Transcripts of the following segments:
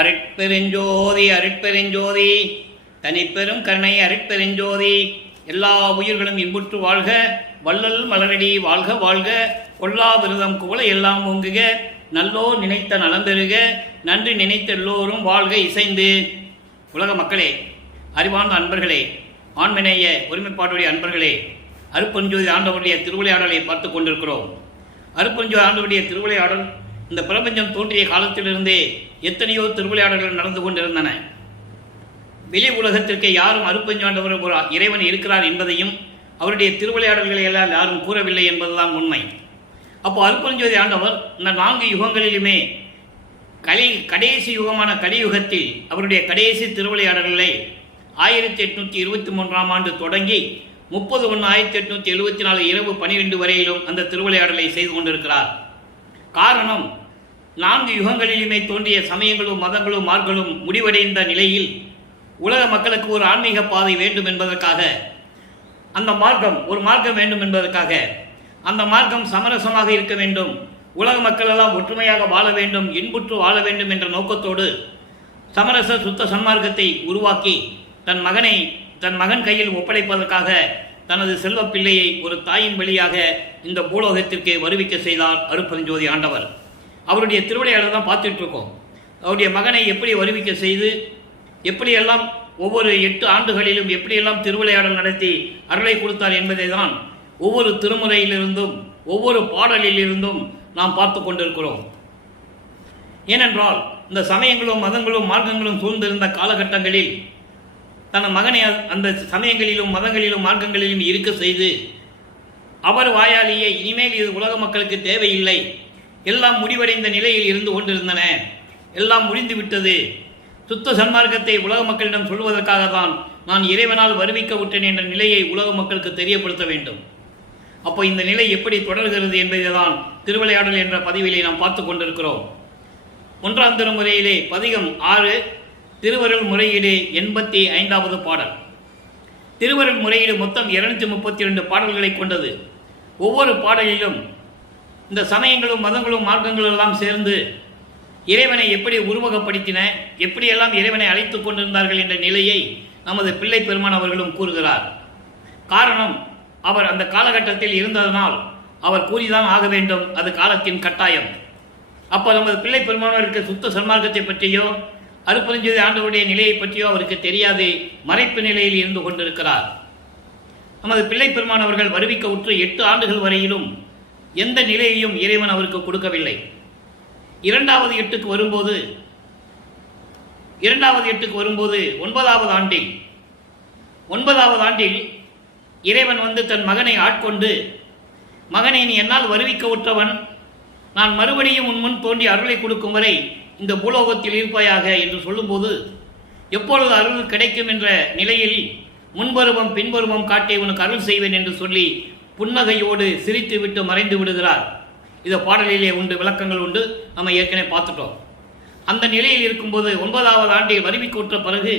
அருட்பெருஞ்சோதி அருட்பெருஞ்சோதி தனிப்பெரும் கருணை அருட்பெருஞ்சோதி. எல்லா உயிர்களும் இன்புற்று வாழ்க, வள்ளல் மலரடி வாழ்க வாழ்க, கொல்லா விரதம் குவள எல்லாம் ஓங்குக, நல்லோர் நினைத்த நலம் பெறுக, நன்றி நினைத்த எல்லோரும் வாழ்க இசைந்து. உலக மக்களே, அறிவார்ந்த அன்பர்களே, ஆண்மநேய ஒருமைப்பாட்டுடைய அன்பர்களே, அருட்பெருஞ்சோதி ஆண்டவருடைய திருவிளையாடலை பார்த்து கொண்டிருக்கிறோம். அருட்பெருஞ்சோதி ஆண்டவருடைய திருவிளையாடல் இந்த பிரபஞ்சம் தோன்றிய காலத்திலிருந்தே எத்தனையோ திருவிளையாடல்கள் நடந்து கொண்டிருந்தன. வெளி உலகத்திற்கு யாரும் அருட்பெருஞ்சாண்டவர் ஒரு இறைவன் இருக்கிறார் என்பதையும் அவருடைய திருவிளையாடல்களை எல்லாம் யாரும் கூறவில்லை என்பதுதான் உண்மை. அப்போ அருட்பெருஞ்சோதி ஆண்டவர் இந்த 4 யுகங்களிலுமே கடைசி யுகமான கலியுகத்தில் அவருடைய கடைசி திருவிளையாடல்களை 1823ஆம் ஆண்டு தொடங்கி 30/1/1874 இரவு 12 வரையிலும் அந்த திருவிளையாடலை செய்து கொண்டிருக்கிறார். காரணம், 4 யுகங்களிலுமே தோன்றிய சமயங்களும் மதங்களும் மார்களும் முடிவடைந்த நிலையில் உலக மக்களுக்கு ஒரு ஆன்மீக பாதை வேண்டும் என்பதற்காக, அந்த மார்க்கம் ஒரு மார்க்கம் வேண்டும் என்பதற்காக, அந்த மார்க்கம் சமரசமாக இருக்க வேண்டும், உலக மக்கள் எல்லாம் ஒற்றுமையாக வாழ வேண்டும், இன்புற்று வாழ வேண்டும் என்ற நோக்கத்தோடு சமரச சுத்த சன்மார்க்கத்தை உருவாக்கி தன் மகன் கையில் ஒப்படைப்பதற்காக தனது செல்வ பிள்ளையை ஒரு தாயின் வழியாக இந்த பூலோகத்திற்கு வருவிக்க செய்தார் அருட்பெருஞ்சோதி ஆண்டவர். அவருடைய திருவிளையாடல் தான் பார்த்துட்டு இருக்கோம். அவருடைய மகனை எப்படி வருவிக்க செய்து, எப்படியெல்லாம் ஒவ்வொரு 8 ஆண்டுகளிலும் எப்படியெல்லாம் திருவிளையாடல் நடத்தி அருளை கொடுத்தார் என்பதை தான் ஒவ்வொரு திருமுறையிலிருந்தும் ஒவ்வொரு பாடலிலிருந்தும் நாம் பார்த்து கொண்டிருக்கிறோம். ஏனென்றால் இந்த சமயங்களும் மதங்களும் மார்க்கங்களும் சூழ்ந்திருந்த காலகட்டங்களில் தன் மகனை அந்த சமயங்களிலும் மதங்களிலும் மார்க்கங்களிலும் இருக்க செய்து அவர் வாயாலேயே இனிமேல் இது உலக மக்களுக்கு தேவையில்லை, எல்லாம் முடிவடைந்த நிலையில் இருந்து கொண்டிருந்தன, எல்லாம் முடிந்து விட்டது, சுத்த சன்மார்க்கத்தை உலக மக்களிடம் சொல்வதற்காக தான் நான் இறைவனால் வருவிக்க விட்டேன் என்ற நிலையை உலக மக்களுக்கு தெரியப்படுத்த வேண்டும். அப்போ இந்த நிலை எப்படி தொடர்கிறது என்பதை தான் திருவிளையாடல் என்ற பதிவிலே நாம் பார்த்து கொண்டிருக்கிறோம். 1ஆம் திருமுறையிலே பதிகம் 6 திருவருள் முறையீடு 85வது பாடல். திருவருள் முறையீடு மொத்தம் 232 பாடல்களை கொண்டது. ஒவ்வொரு பாடலிலும் இந்த சமயங்களும் மதங்களும் மார்க்கங்களும் எல்லாம் சேர்ந்து இறைவனை எப்படி உருவகப்படுத்தின, எப்படியெல்லாம் இறைவனை அழைத்து கொண்டிருந்தார்கள் என்ற நிலையை நமது பிள்ளை பெருமான் அவர்களும் கூறுகிறார். காரணம், அவர் அந்த காலகட்டத்தில் இருந்ததனால் அவர் கூறிதான் ஆக வேண்டும், அது காலத்தின் கட்டாயம். அப்போ நமது பிள்ளை பெருமானவருக்கு சுத்த சன்மார்க்கத்தை பற்றியோ அருட்பெருஞ்சோதி ஆண்டவருடைய நிலையை பற்றியோ அவருக்கு தெரியாது, மறைப்பு நிலையில் இருந்து கொண்டிருக்கிறார். நமது பிள்ளை பெருமானவர்கள் வருவிக்க உற்று 8 ஆண்டுகள் வரையிலும் எந்த நிலையையும் இறைவன் அவருக்கு கொடுக்கவில்லை. 2வது எட்டுக்கு வரும்போது 9வது ஆண்டில் இறைவன் தன் மகனை ஆட்கொண்டு, மகனை நீ என்னால் வருவிக்க உற்றவன், நான் மறுபடியும் உன் முன் தோன்றி அருளை கொடுக்கும் வரை இந்த பூலோகத்தில் இருப்பாயாக என்று சொல்லும்போது, எப்பொழுது அருள் கிடைக்கும் என்ற நிலையில் முன்பருவம் பின்பருவம் காட்டி உனக்கு அருள் செய்வேன் என்று சொல்லி புன்னகையோடு சிரித்து விட்டு மறைந்து விடுகிறார். இந்த பாடலிலே உண்டு, விளக்கங்கள் உண்டு, நம்ம ஏற்கனவே பார்த்துட்டோம். அந்த நிலையில் இருக்கும்போது 9வது ஆண்டில் வருவிக்க உற்ற பிறகு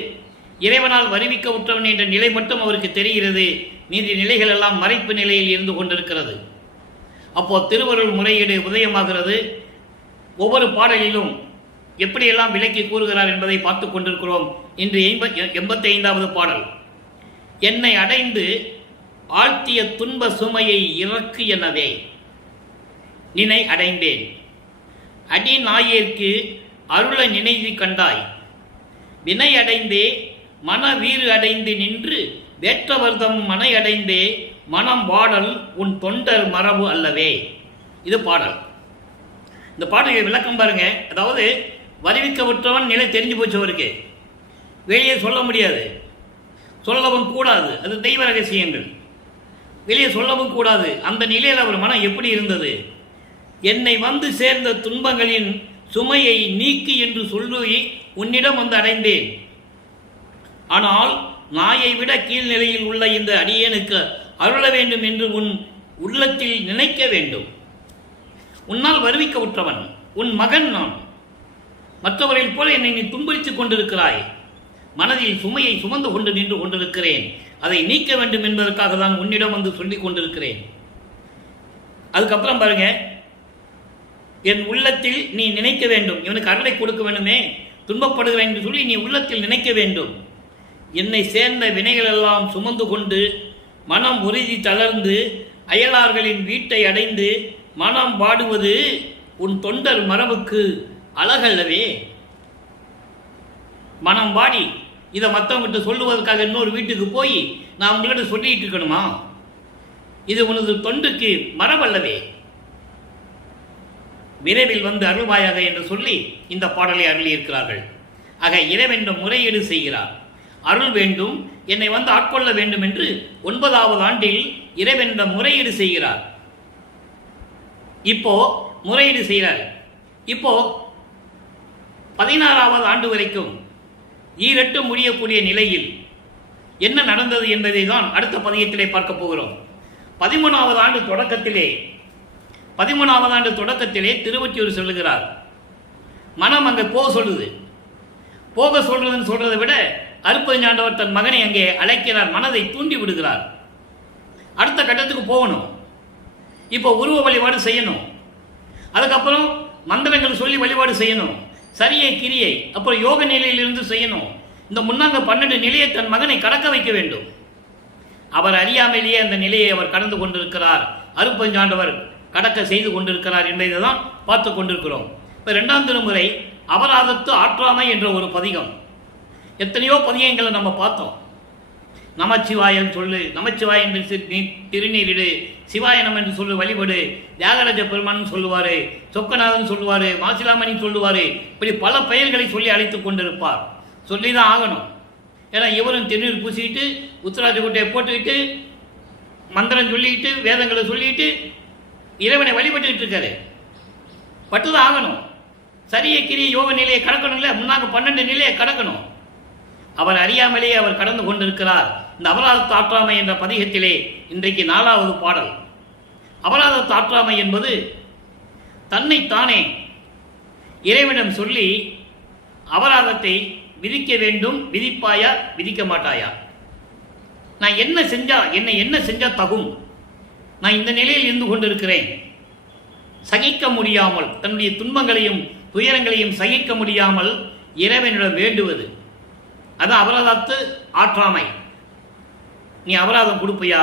இறைவனால் வருவிக்க உற்றவன் என்ற நிலை மட்டும் அவருக்கு தெரிகிறது, மீதி நிலைகள் எல்லாம் மறைப்பு நிலையில் இருந்து கொண்டிருக்கிறது. அப்போ திருவருள் முறையீடு உதயமாகிறது. ஒவ்வொரு பாடலிலும் எப்படியெல்லாம் விளக்கி கூறுகிறார் என்பதை பார்த்து கொண்டிருக்கிறோம். இன்று 85வது பாடல். என்னை அடைந்து ஆழ்த்திய துன்ப சுமையை இறக்கு எனவே நினை அடைந்தேன், அடி நாயேற்கு அருள நினைவு கண்டாய், வினை அடைந்தே மன வீறு அடைந்து நின்று வேற்றவர்தம் மனை அடைந்தே மனம் வாடல் உன் தொண்டர் மரபு அல்லவே. இது பாடல். இந்த பாடலை விளக்கம் பாருங்க. அதாவது வருவிக்க விட்டவன் நிலை தெரிஞ்சு போச்சு, அவருக்கு வெளியே சொல்ல முடியாது, சொல்லவும் கூடாது, அது தெய்வ ரகசியங்கள், வெளியே சொல்லவும் கூடாது. அந்த நிலையில் அவர் மனம் எப்படி இருந்தது? என்னை சேர்ந்த துன்பங்களின் சுமையை நீக்கி என்று சொல்லி உன்னிடம் அடைந்தேன். ஆனால் நாயை விட கீழ்நிலையில் உள்ள இந்த அடியேனுக்கு அருள வேண்டும் என்று உன் உள்ளத்தில் நினைக்க வேண்டும். உன்னால் வருவிக்க உற்றவன், உன் மகன் நான், மற்றவர்கள் போல என்னை நீ துன்புறுத்திக் கொண்டிருக்கிறாய், மனதில் சுமையை சுமந்து கொண்டு நின்று கொண்டிருக்கிறேன், அதை நீக்க வேண்டும் என்பதற்காக தான் உன்னிடம் சொல்லிக் கொண்டிருக்கிறேன். அதுக்கப்புறம் பாருங்க, என் உள்ளத்தில் நீ நினைக்க வேண்டும், இவனுக்கு அருளை கொடுக்க வேண்டுமே, துன்பப்படுகிறேன் என்று சொல்லி நீ உள்ளத்தில் நினைக்க வேண்டும். என்னை சேர்ந்த வினைகளெல்லாம் சுமந்து கொண்டு மனம் உறுதி தளர்ந்து அயலார்களின் வீட்டை அடைந்து மனம் வாடுவது உன் தொண்டர் மரபுக்கு அழகல்லவே. மனம் வாடி இதை மற்றவங்கிட்ட சொல்லுவதற்காக இன்னொரு வீட்டுக்கு போய் நான் உங்கள்கிட்ட சொல்லிட்டு இருக்கணுமா? இது உனது தொண்டுக்கு மரபல்லவே. விரைவில் வந்து அருள்வாயாக என்று சொல்லி இந்த பாடலை அருளியிருக்கிறார்கள். ஆக இறைவென்ற முறையீடு செய்கிறார். அருள் வேண்டும், என்னை வந்து ஆட்கொள்ள வேண்டும் என்று 9வது ஆண்டில் இறைவென்ற முறையீடு செய்கிறார். இப்போ முறையீடு செய்கிறார். இப்போ 16வது ஆண்டு வரைக்கும் ஈரட்டு முடியக்கூடிய நிலையில் என்ன நடந்தது என்பதை தான் அடுத்த பதியத்திலே பார்க்க போகிறோம். 13வது ஆண்டு தொடக்கத்திலே திருவொற்றியூர் சொல்லுகிறார். மனம் அங்கே போக சொல்லுது. போக சொல்றதுன்னு சொல்றதை விட அருட்பெருஞ்சாண்டவர் தன் மகனை அங்கே அழைக்கிறார், மனதை தூண்டி விடுகிறார். அடுத்த கட்டத்துக்கு போகணும். இப்போ உருவ வழிபாடு செய்யணும், அதுக்கப்புறம் மந்திரங்கள் சொல்லி வழிபாடு செய்யணும், சரியை கிரியை, அப்புறம் யோக நிலையிலிருந்து செய்யணும். இந்த முன்னாங்க 12 நிலையை தன் மகனை கடக்க வைக்க வேண்டும். அவர் அறியாமலேயே அந்த நிலையை அவர் கடந்து கொண்டிருக்கிறார், அருட்பெருஞ்சாண்டவர் கடக்க செய்து கொண்டிருக்கிறார் என்பதை தான் பார்த்து கொண்டிருக்கிறோம். இப்போ 2ஆம் திருமுறை அபராதத்து ஆற்றாமை என்ற ஒரு பதிகம். எத்தனையோ பதிகங்களை நம்ம பார்த்தோம். நமச்சிவாயம் சொல்லு, நமச்சிவாய் என்று திருநீரிடு, சிவாயனம் என்று சொல்லு வழிபடு, தியாகராஜ பெருமான் சொல்லுவார், சொக்கநாதன் சொல்லுவார், மாசிலாமணி சொல்லுவார். இப்படி பல பெயர்களை சொல்லி அழைத்து கொண்டிருப்பார். சொல்லி தான் ஆகணும். ஏன்னா இவரும் திருநீர் பூசிக்கிட்டு உத்தராஜ குட்டையை போட்டுக்கிட்டு மந்திரம் சொல்லிக்கிட்டு வேதங்களை சொல்லிக்கிட்டு இறைவனை வழிபட்டுக்கிட்டு இருக்காரு. பட்டுதான் ஆகணும். சரியை கிரியை யோக நிலையை கடக்கணும்ல, முன்னாங்க 12 நிலையை கடக்கணும். அவர் அறியாமலேயே அவர் கடந்து கொண்டிருக்கிறார். இந்த அபராதத்து ஆற்றாமை என்ற பதிகத்திலே இன்றைக்கு 4வது பாடல். அபராதத்து ஆற்றாமை என்பது தன்னைத்தானே இறைவனிடம் சொல்லி அபராதத்தை விதிக்க வேண்டும். விதிப்பாயா விதிக்க மாட்டாயா? நான் என்ன செஞ்சா தகும்? நான் இந்த நிலையில் இருந்து கொண்டிருக்கிறேன். சகிக்க முடியாமல் தன்னுடைய துன்பங்களையும் துயரங்களையும் சகிக்க முடியாமல் இறைவனிடம் வேண்டுவது, அதான் அபராதத்து ஆற்றாமை. நீ அபராதம் கொடுப்பையா,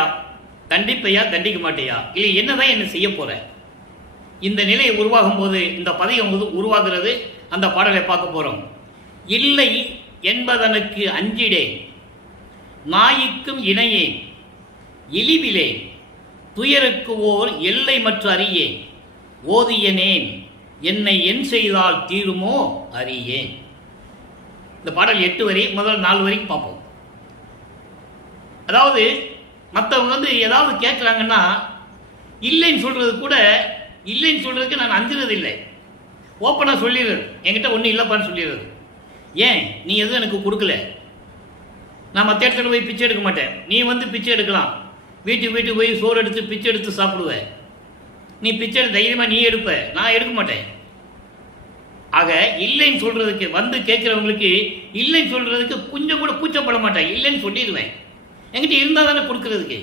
தண்டிப்பையா, தண்டிக்க மாட்டையா, இல்லை என்னதான் என்ன செய்ய போற? இந்த நிலை உருவாகும் போது இந்த பதிகம் உருவாகிறது. அந்த பாடலை பார்க்க போறோம். இல்லை என்பதனுக்கு அஞ்சிடேன், நாய்க்கும் இணையேன், இழிவிலேன், துயருக்கு ஓர் எல்லை மற்ற அறியேன், ஓதியனேன், என்னை என் செய்தால் தீருமோ அறியேன். இந்த பாடல் 8 வரி, முதல் 4 வரைக்கும் பார்ப்போம். அதாவது மற்றவங்க ஏதாவது கேட்குறாங்கன்னா இல்லைன்னு சொல்றது கூட, இல்லைன்னு சொல்றதுக்கு நான் அஞ்சுறது இல்லை, ஓப்பனாக சொல்லிடுறது. என்கிட்ட ஒன்றும் இல்லைப்பான்னு சொல்லிடுறது. ஏன்? நீ எதுவும் எனக்கு கொடுக்கல. நான் மற்ற இடத்துல போய் பிச்சை எடுக்க மாட்டேன். நீ பிச்சை எடுக்கலாம். வீட்டுக்கு போய் சோறு எடுத்து பிச்சை எடுத்து சாப்பிடுவேன். நீ பிச்சை தைரியமாக நீ எடுப்ப, நான் எடுக்க மாட்டேன். ஆக இல்லைன்னு சொல்றதுக்கு கேட்குறவங்களுக்கு இல்லைன்னு சொல்றதுக்கு கொஞ்சம் கூட கூச்சப்பட மாட்டேன். இல்லைன்னு சொல்லிடுவேன். என்கிட்ட இருந்தால் தானே கொடுக்கறதுக்கு.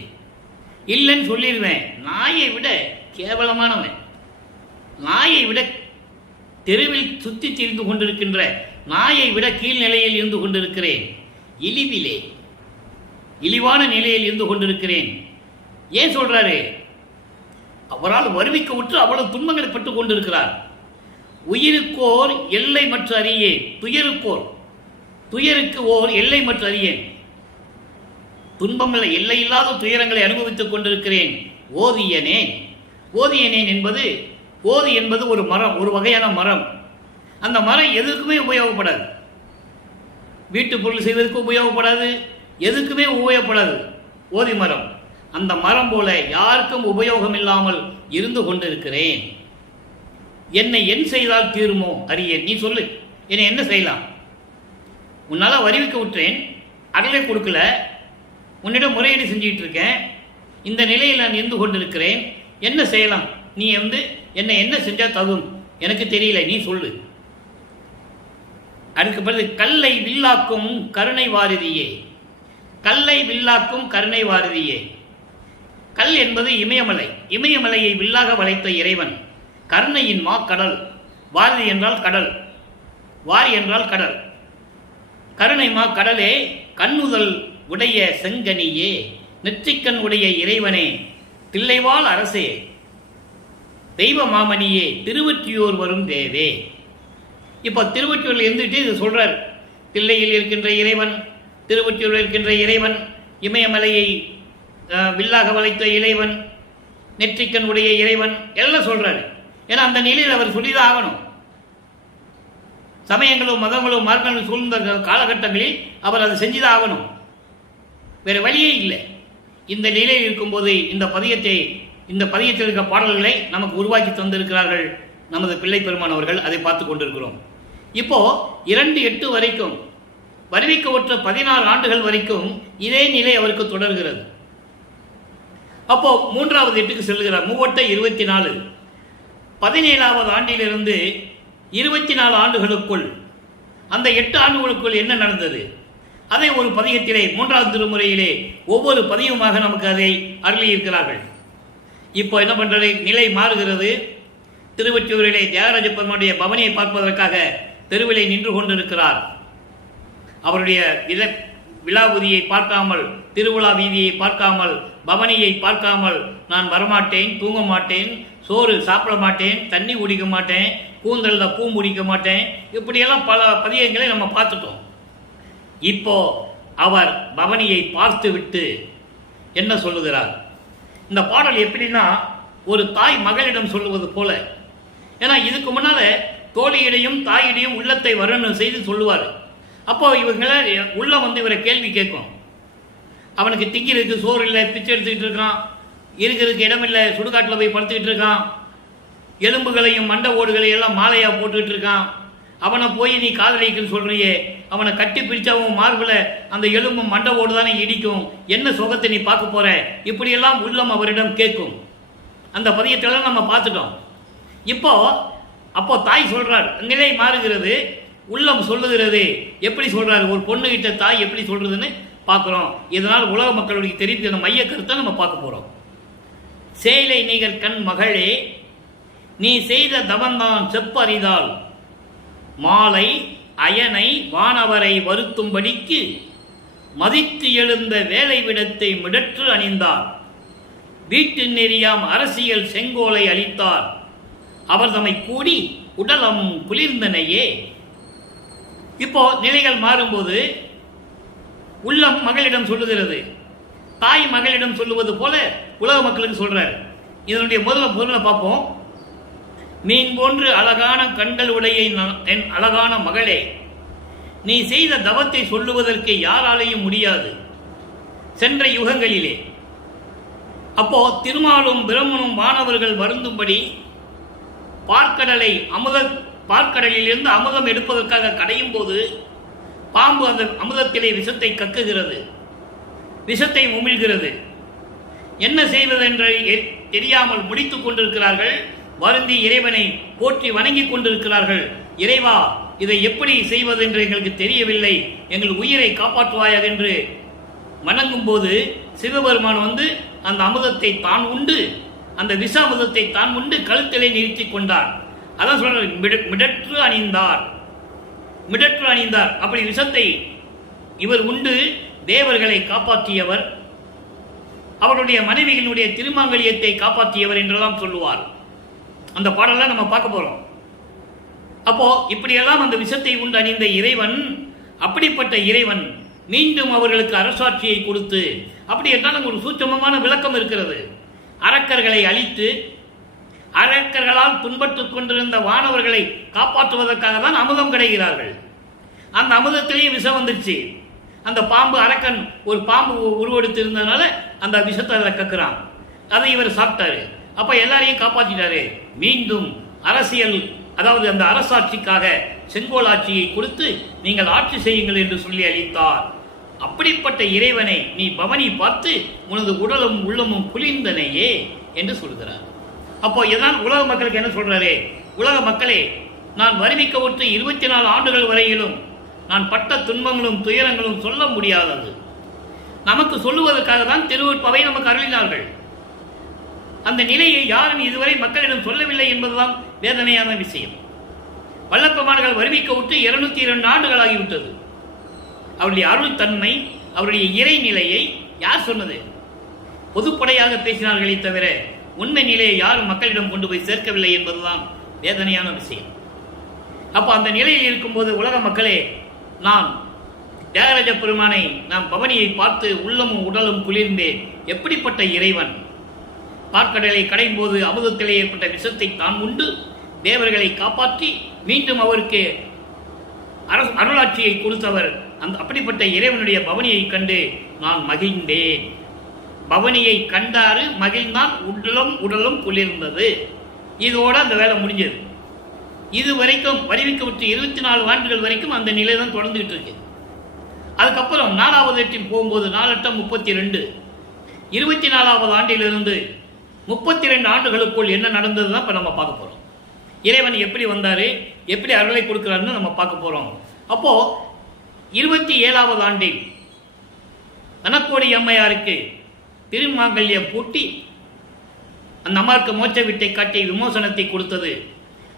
இல்லைன்னு சொல்லிடுவேன். நாயை விட கேவலமானவன், நாயை விட தெருவில் சுற்றி திரிந்து கொண்டிருக்கின்ற நாயை விட கீழ்நிலையில் இருந்து கொண்டிருக்கிறேன். இழிவான நிலையில் இருந்து கொண்டிருக்கிறேன். ஏன் சொல்றாரு? அவரால் வருவிக்க விட்டு அவ்வளவு துன்பங்களை பட்டுக் கொண்டிருக்கிறார். உயிருக்கோர் எல்லை மற்ற அறியேன், துயருக்கு ஓர் எல்லை மற்ற அறியேன். துன்பங்களை எல்லையில்லாத துயரங்களை அனுபவித்துக் கொண்டிருக்கிறேன். ஓதியனேன் என்பது, ஓதி என்பது ஒரு மரம், ஒரு வகையான மரம். அந்த மரம் எதுக்குமே உபயோகப்படாது. வீட்டு பொருள் செய்வதற்கு உபயோகப்படாது, எதுக்குமே உபயோகப்படாது ஓதி மரம். அந்த மரம் போல யாருக்கும் உபயோகம் இல்லாமல் இருந்து கொண்டிருக்கிறேன். என்னை என் செய்தால் தீருமோ அறியேன். நீ சொல்லு, என்னை என்ன செய்யலாம்? உன்னால வருவிக்க விட்டுறேன், அருளை கொடுக்கல, உன்னிடம் முறையீடு செஞ்சுட்டு இருக்கேன். இந்த நிலையில் நான் இருந்து கொண்டிருக்கிறேன். என்ன செய்யலாம்? நீ என்னை என்ன செஞ்சா தகும்? எனக்கு தெரியல, நீ சொல்லு. அதுக்கு பிறகு கல்லை வில்லாக்கும் கருணை வாரதியே, கல்லை வில்லாக்கும் கருணை வாரதியே. கல் என்பது இமயமலை. இமயமலையை வில்லாக வளைத்த இறைவன், கருணையின் மாக்கடல். வாரதி என்றால் கடல். வாரி என்றால் கடல். கருணைமா கடலே, கண்ணுதல் உடைய செங்கனியே, நெற்றிக்கண் உடைய இறைவனே, தில்லைவாழ் அரசே, தெய்வ மாமணியே, திருவொற்றியூர் வரும் தேவே. இப்போ திருவொற்றியூரில் இருந்துட்டு இது சொல்றார். தில்லையில் இருக்கின்ற இறைவன், திருவொற்றியூரில் இருக்கின்ற இறைவன், இமயமலையை வில்லாக வளைத்த இறைவன், நெற்றிக்கண் உடைய இறைவன் எல்லாம் சொல்றாரு. ஏன்னா அந்த நிலையில் அவர் சொல்லிதான் ஆகணும். சமயங்களும் மதங்களும் மார்க்கங்களும் சூழ்ந்த காலகட்டங்களில் அவர் அதை செஞ்சுதான் ஆகணும். வேற வழியே இல்லை. இந்த நிலையில் இருக்கும்போது இந்த பதியத்தில் இருக்க பாடல்களை நமக்கு உருவாக்கி தந்திருக்கிறார்கள் நமது பிள்ளை பெருமான் அவர்கள். அதை பார்த்து கொண்டிருக்கிறோம். இப்போ 2:8 வரைக்கும், வருவிக்க 16 ஆண்டுகள் வரைக்கும் இதே நிலை அவருக்கு தொடர்கிறது. அப்போ 3வது 8க்கு செல்கிறார். 3 24. 17வது ஆண்டிலிருந்து 24 ஆண்டுகளுக்குள், அந்த 8 ஆண்டுகளுக்குள் என்ன நடந்தது அதை ஒரு பதியத்திலே 3வது திருமுறையிலே ஒவ்வொரு பதியமாக நமக்கு அதை அருளியிருக்கிறார்கள். இப்போ என்ன பண்றது? நிலை மாறுகிறது. திருவொற்றியூரிலே தியாகராஜ பெருமானுடைய பவனியை பார்ப்பதற்காக தெருவிலே நின்று கொண்டிருக்கிறார். அவருடைய விழாவுதியை பார்க்காமல், திருவிழா வீதியை பார்க்காமல், பவனியை பார்க்காமல் நான் வரமாட்டேன், தூங்க மாட்டேன், சோறு சாப்பிட மாட்டேன், தண்ணி குடிக்க மாட்டேன், கூந்தலில் பூ முடிக்க மாட்டேன், இப்படியெல்லாம் பல பதியங்களை நம்ம பார்த்துட்டோம். இப்போ அவர் பவனியை பார்த்து விட்டு என்ன சொல்லுகிறார்? இந்த பாடல் எப்படின்னா ஒரு தாய் மகளிடம் சொல்லுவது போல. ஏன்னா இதுக்கு முன்னால தோழியிடையும் தாயிடையும் உள்ளத்தை வர்ணனை செய்து சொல்லுவார். அப்போ இவங்கள உள்ள இவரை கேள்வி கேட்கும். அவனுக்கு திங்கிறதுக்கு சோறு இல்லை, பிச்சை எடுத்துக்கிட்டு இருக்கான், இருக்கிறதுக்கு இடமில்லை, சுடுகாட்டில் போய் படுத்துக்கிட்டு இருக்கான், எலும்புகளையும் மண்டை ஓடுகளையும் எல்லாம் மாலையா போட்டுக்கிட்டு இருக்கான். அவனை போய் நீ காதலிக்குன்னு சொல்றியே, அவனை கட்டி பிடிச்சாவும் மார்பில் அந்த எலும்பும் மண்டை ஓடு தானே இடிக்கும், என்ன சுகத்தை நீ பார்க்க போற? இப்படியெல்லாம் உள்ளம் அவரிடம் கேட்கும். அந்த பதியத்தெல்லாம் நம்ம பார்த்துட்டோம். அப்போ தாய் சொல்றார், நிலை மாறுகிறது, உள்ளம் சொல்லுகிறது. எப்படி சொல்றாரு? ஒரு பொண்ணு கிட்ட தாய் எப்படி சொல்றதுன்னு பார்க்கிறோம். இதனால் உலக மக்களுடைய தெரிவித்த மைய கருத்தை நம்ம பார்க்க போறோம். சேலை நிகர் கண் மகளே, நீ செய்த தவந்தான் செப்பறிதால், மாலை அயனை வானவரை வருத்தும்படிக்கு மதித்து எழுந்த வேலை விடத்தை மிடற்று அணிந்தார், வீட்டு நெறியாம் அரசியல் செங்கோலை அளித்தார், அவர் தம்மை கூடி உடலம் குளிர்ந்தனையே. இப்போ நிலைகள் மாறும்போது உள்ளம் மகளிடம் சொல்லுகிறது, தாய் மகளிடம் சொல்லுவது போல உலக மக்களுக்கு சொல்றார். இதனுடைய முதல்ல பொருளை பார்ப்போம். மீன் போன்று அழகான கண்கள் உடைய என் அழகான மகளே, நீ செய்த தவத்தை சொல்லுவதற்கு யாராலையும் முடியாது சென்ற யுகங்களிலே. அப்போ திருமாலும் பிரம்மனும் வானவர்கள் வருந்தும்படி பார்க்கடலிலிருந்து அமுதம் எடுப்பதற்காக கடையும் போது பாம்பு அந்த அமுதத்திலே விஷத்தை கக்குகிறது, விஷத்தை உமிழ்கிறது. என்ன செய்வதென்று தெரியாமல் முடித்துக் கொண்டிருக்கிறார்கள். வருந்தி இறைவனை போற்றி வணங்கி கொண்டிருக்கிறார்கள். இறைவா, இதை எப்படி செய்வது என்று எங்களுக்கு தெரியவில்லை, எங்கள் உயிரை காப்பாற்றுவாயாக என்று வணங்கும் போது சிவபெருமான் அந்த அமுதத்தை தான் உண்டு, அந்த விஷ அமுதத்தை தான் உண்டு கழுத்திலே நிறுத்தி கொண்டார். அதான் சொல்ற, மிடற்று அணிந்தார். அப்படி விஷத்தை இவர் உண்டு தேவர்களை காப்பாற்றியவர், அவருடைய மனைவிகளுடைய திருமாங்கல்யத்தை காப்பாற்றியவர் என்றெல்லாம் சொல்லுவார். அந்த பாடலாம் நம்ம பார்க்க போறோம். அப்போ இப்படியெல்லாம் அந்த விஷத்தை உண்டு அணிந்த இறைவன், அப்படிப்பட்ட இறைவன் மீண்டும் அவர்களுக்கு அரசாட்சியை கொடுத்து, அப்படி என்றாலும் ஒரு சூட்சமமான விளக்கம் இருக்கிறது. அரக்கர்களை அழித்து அரக்கர்களால் துன்பட்டுக் கொண்டிருந்த வானவர்களை காப்பாற்றுவதற்காக தான் அமுதம் கிடைக்கிறார்கள். அந்த அமுதத்திலேயே விஷம் வந்துருச்சு. அந்த பாம்பு, அரக்கன் ஒரு பாம்பு உருவெடுத்து இருந்ததுனால அந்த விஷத்தை அதில் கக்குறான். அதை இவர் சாப்பிட்டாரு. அப்ப எல்லாரையும் காப்பாற்றிட்டாரு. மீண்டும் அரசியல், அதாவது அந்த அரசாட்சிக்காக செங்கோல் ஆட்சியை கொடுத்து நீங்கள் ஆட்சி செய்யுங்கள் என்று சொல்லி அளித்தார். அப்படிப்பட்ட இறைவனை நீ பவனி பார்த்து உனது உடலும் உள்ளமும் குளிர்ந்தனையே என்று சொல்கிறார். அப்போ இதான் உலக மக்களுக்கு என்ன சொல்றாரு? உலக மக்களே, நான் வருவிக்க 24 ஆண்டுகள் வரையிலும் நான் பட்ட துன்பங்களும் துயரங்களும் சொல்ல முடியாதது. நமக்கு சொல்லுவதற்காக தான் திருவருட்பவை நமக்கு அருளினார்கள். அந்த நிலையை யாரும் இதுவரை மக்களிடம் சொல்லவில்லை என்பதுதான் வேதனையான விஷயம். வல்லப்பெருமான்கள் வருவிக்க விட்டு 202 ஆண்டுகள் ஆகிவிட்டது. அவருடைய அருள் தன்மை, அவருடைய இறைநிலையை யார் சொன்னது? பொதுப்படையாக பேசினார்களே தவிர உண்மை நிலையை யாரும் மக்களிடம் கொண்டு போய் சேர்க்கவில்லை என்பதுதான் வேதனையான விஷயம். அப்போ அந்த நிலையில் இருக்கும்போது உலக மக்களே, நான் தியாகராஜ பெருமானை, நாம் பவனியை பார்த்து உள்ளமும் உடலும் குளிர்ந்தேன். எப்படிப்பட்ட இறைவன்! பார்க்கடலை கடையும் போது அமுதத்திலே ஏற்பட்ட விஷத்தை தான் உண்டு தேவர்களை காப்பாற்றி மீண்டும் அவருக்கு அருளாட்சியை கொடுத்தவர். அப்படிப்பட்ட இறைவனுடைய பவனியை கண்டு நான் மகிழ்ந்தேன். பவனியை கண்டாறு மகிழ்ந்தான், உடலும் குளிர்ந்தது. இதோட அந்த வேலை முடிஞ்சது. இது வரைக்கும் வருவிக்கப்பட்டு 24 ஆண்டுகள் வரைக்கும் அந்த நிலை தான் தொடர்ந்துகிட்டு இருக்கு. அதுக்கப்புறம் 4வது எட்டில் போகும்போது 4×8 = 32, 24வது ஆண்டிலிருந்து 32 ஆண்டுகளுக்குள் என்ன நடந்தது தான் இப்போ நம்ம பார்க்க போகிறோம். இறைவன் எப்படி வந்தார், எப்படி அருளை கொடுக்குறாருன்னு நம்ம பார்க்க போகிறோம். அப்போது 27வது ஆண்டில் தனக்கோடி அம்மையாருக்கு திருமாங்கல்யம் பூட்டி அந்த அம்மாருக்கு மோட்ச வீட்டை காட்டி விமோசனத்தை கொடுத்தது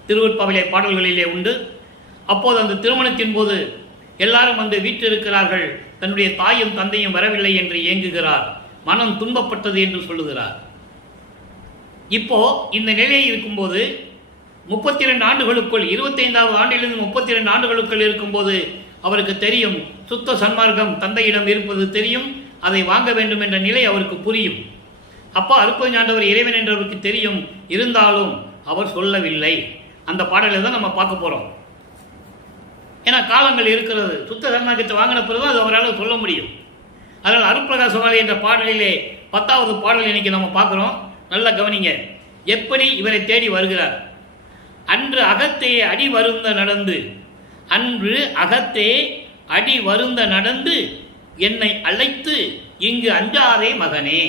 திருவருட்பாவிலே பாடல்களிலே உண்டு. அப்போது அந்த திருமணத்தின் போது எல்லாரும் வந்து வீற்றிருக்கிறார்கள். தன்னுடைய தாயும் தந்தையும் வரவில்லை என்று ஏங்குகிறார். மனம் துன்பப்பட்டது என்று சொல்லுகிறார். இப்போ இந்த நிலையில் இருக்கும்போது 32 ஆண்டுகளுக்குள், 25வது ஆண்டிலிருந்து 32 ஆண்டுகளுக்குள் இருக்கும்போது அவருக்கு தெரியும் சுத்த சன்மார்க்கம் தந்தையிடம் இருப்பது தெரியும். அதை வாங்க வேண்டும் என்ற நிலை அவருக்கு புரியும். அப்போ அருட்பெருஞ் ஆண்டவர் இறைவன் என்றவருக்கு தெரியும். இருந்தாலும் அவர் சொல்லவில்லை. அந்த பாடலை தான் நம்ம பார்க்க போகிறோம். ஏன்னா காலங்கள் இருக்கிறது. சுத்த சன்மார்க்கத்தை வாங்கின பிறகு அது அவரால் சொல்ல முடியும். அதனால் அருட்பிரகாசமாலை என்ற பாடலிலே 10வது பாடல் இன்னைக்கு நம்ம பார்க்குறோம். நல்லா கவனிங்க. எப்படி இவரை தேடி வருகிறார். அன்று அகத்தே அடி வருந்த நடந்து, அன்று அகத்தே அடி வருந்த நடந்து என்னை அழைத்து இங்கு அஞ்சாதே மகனே.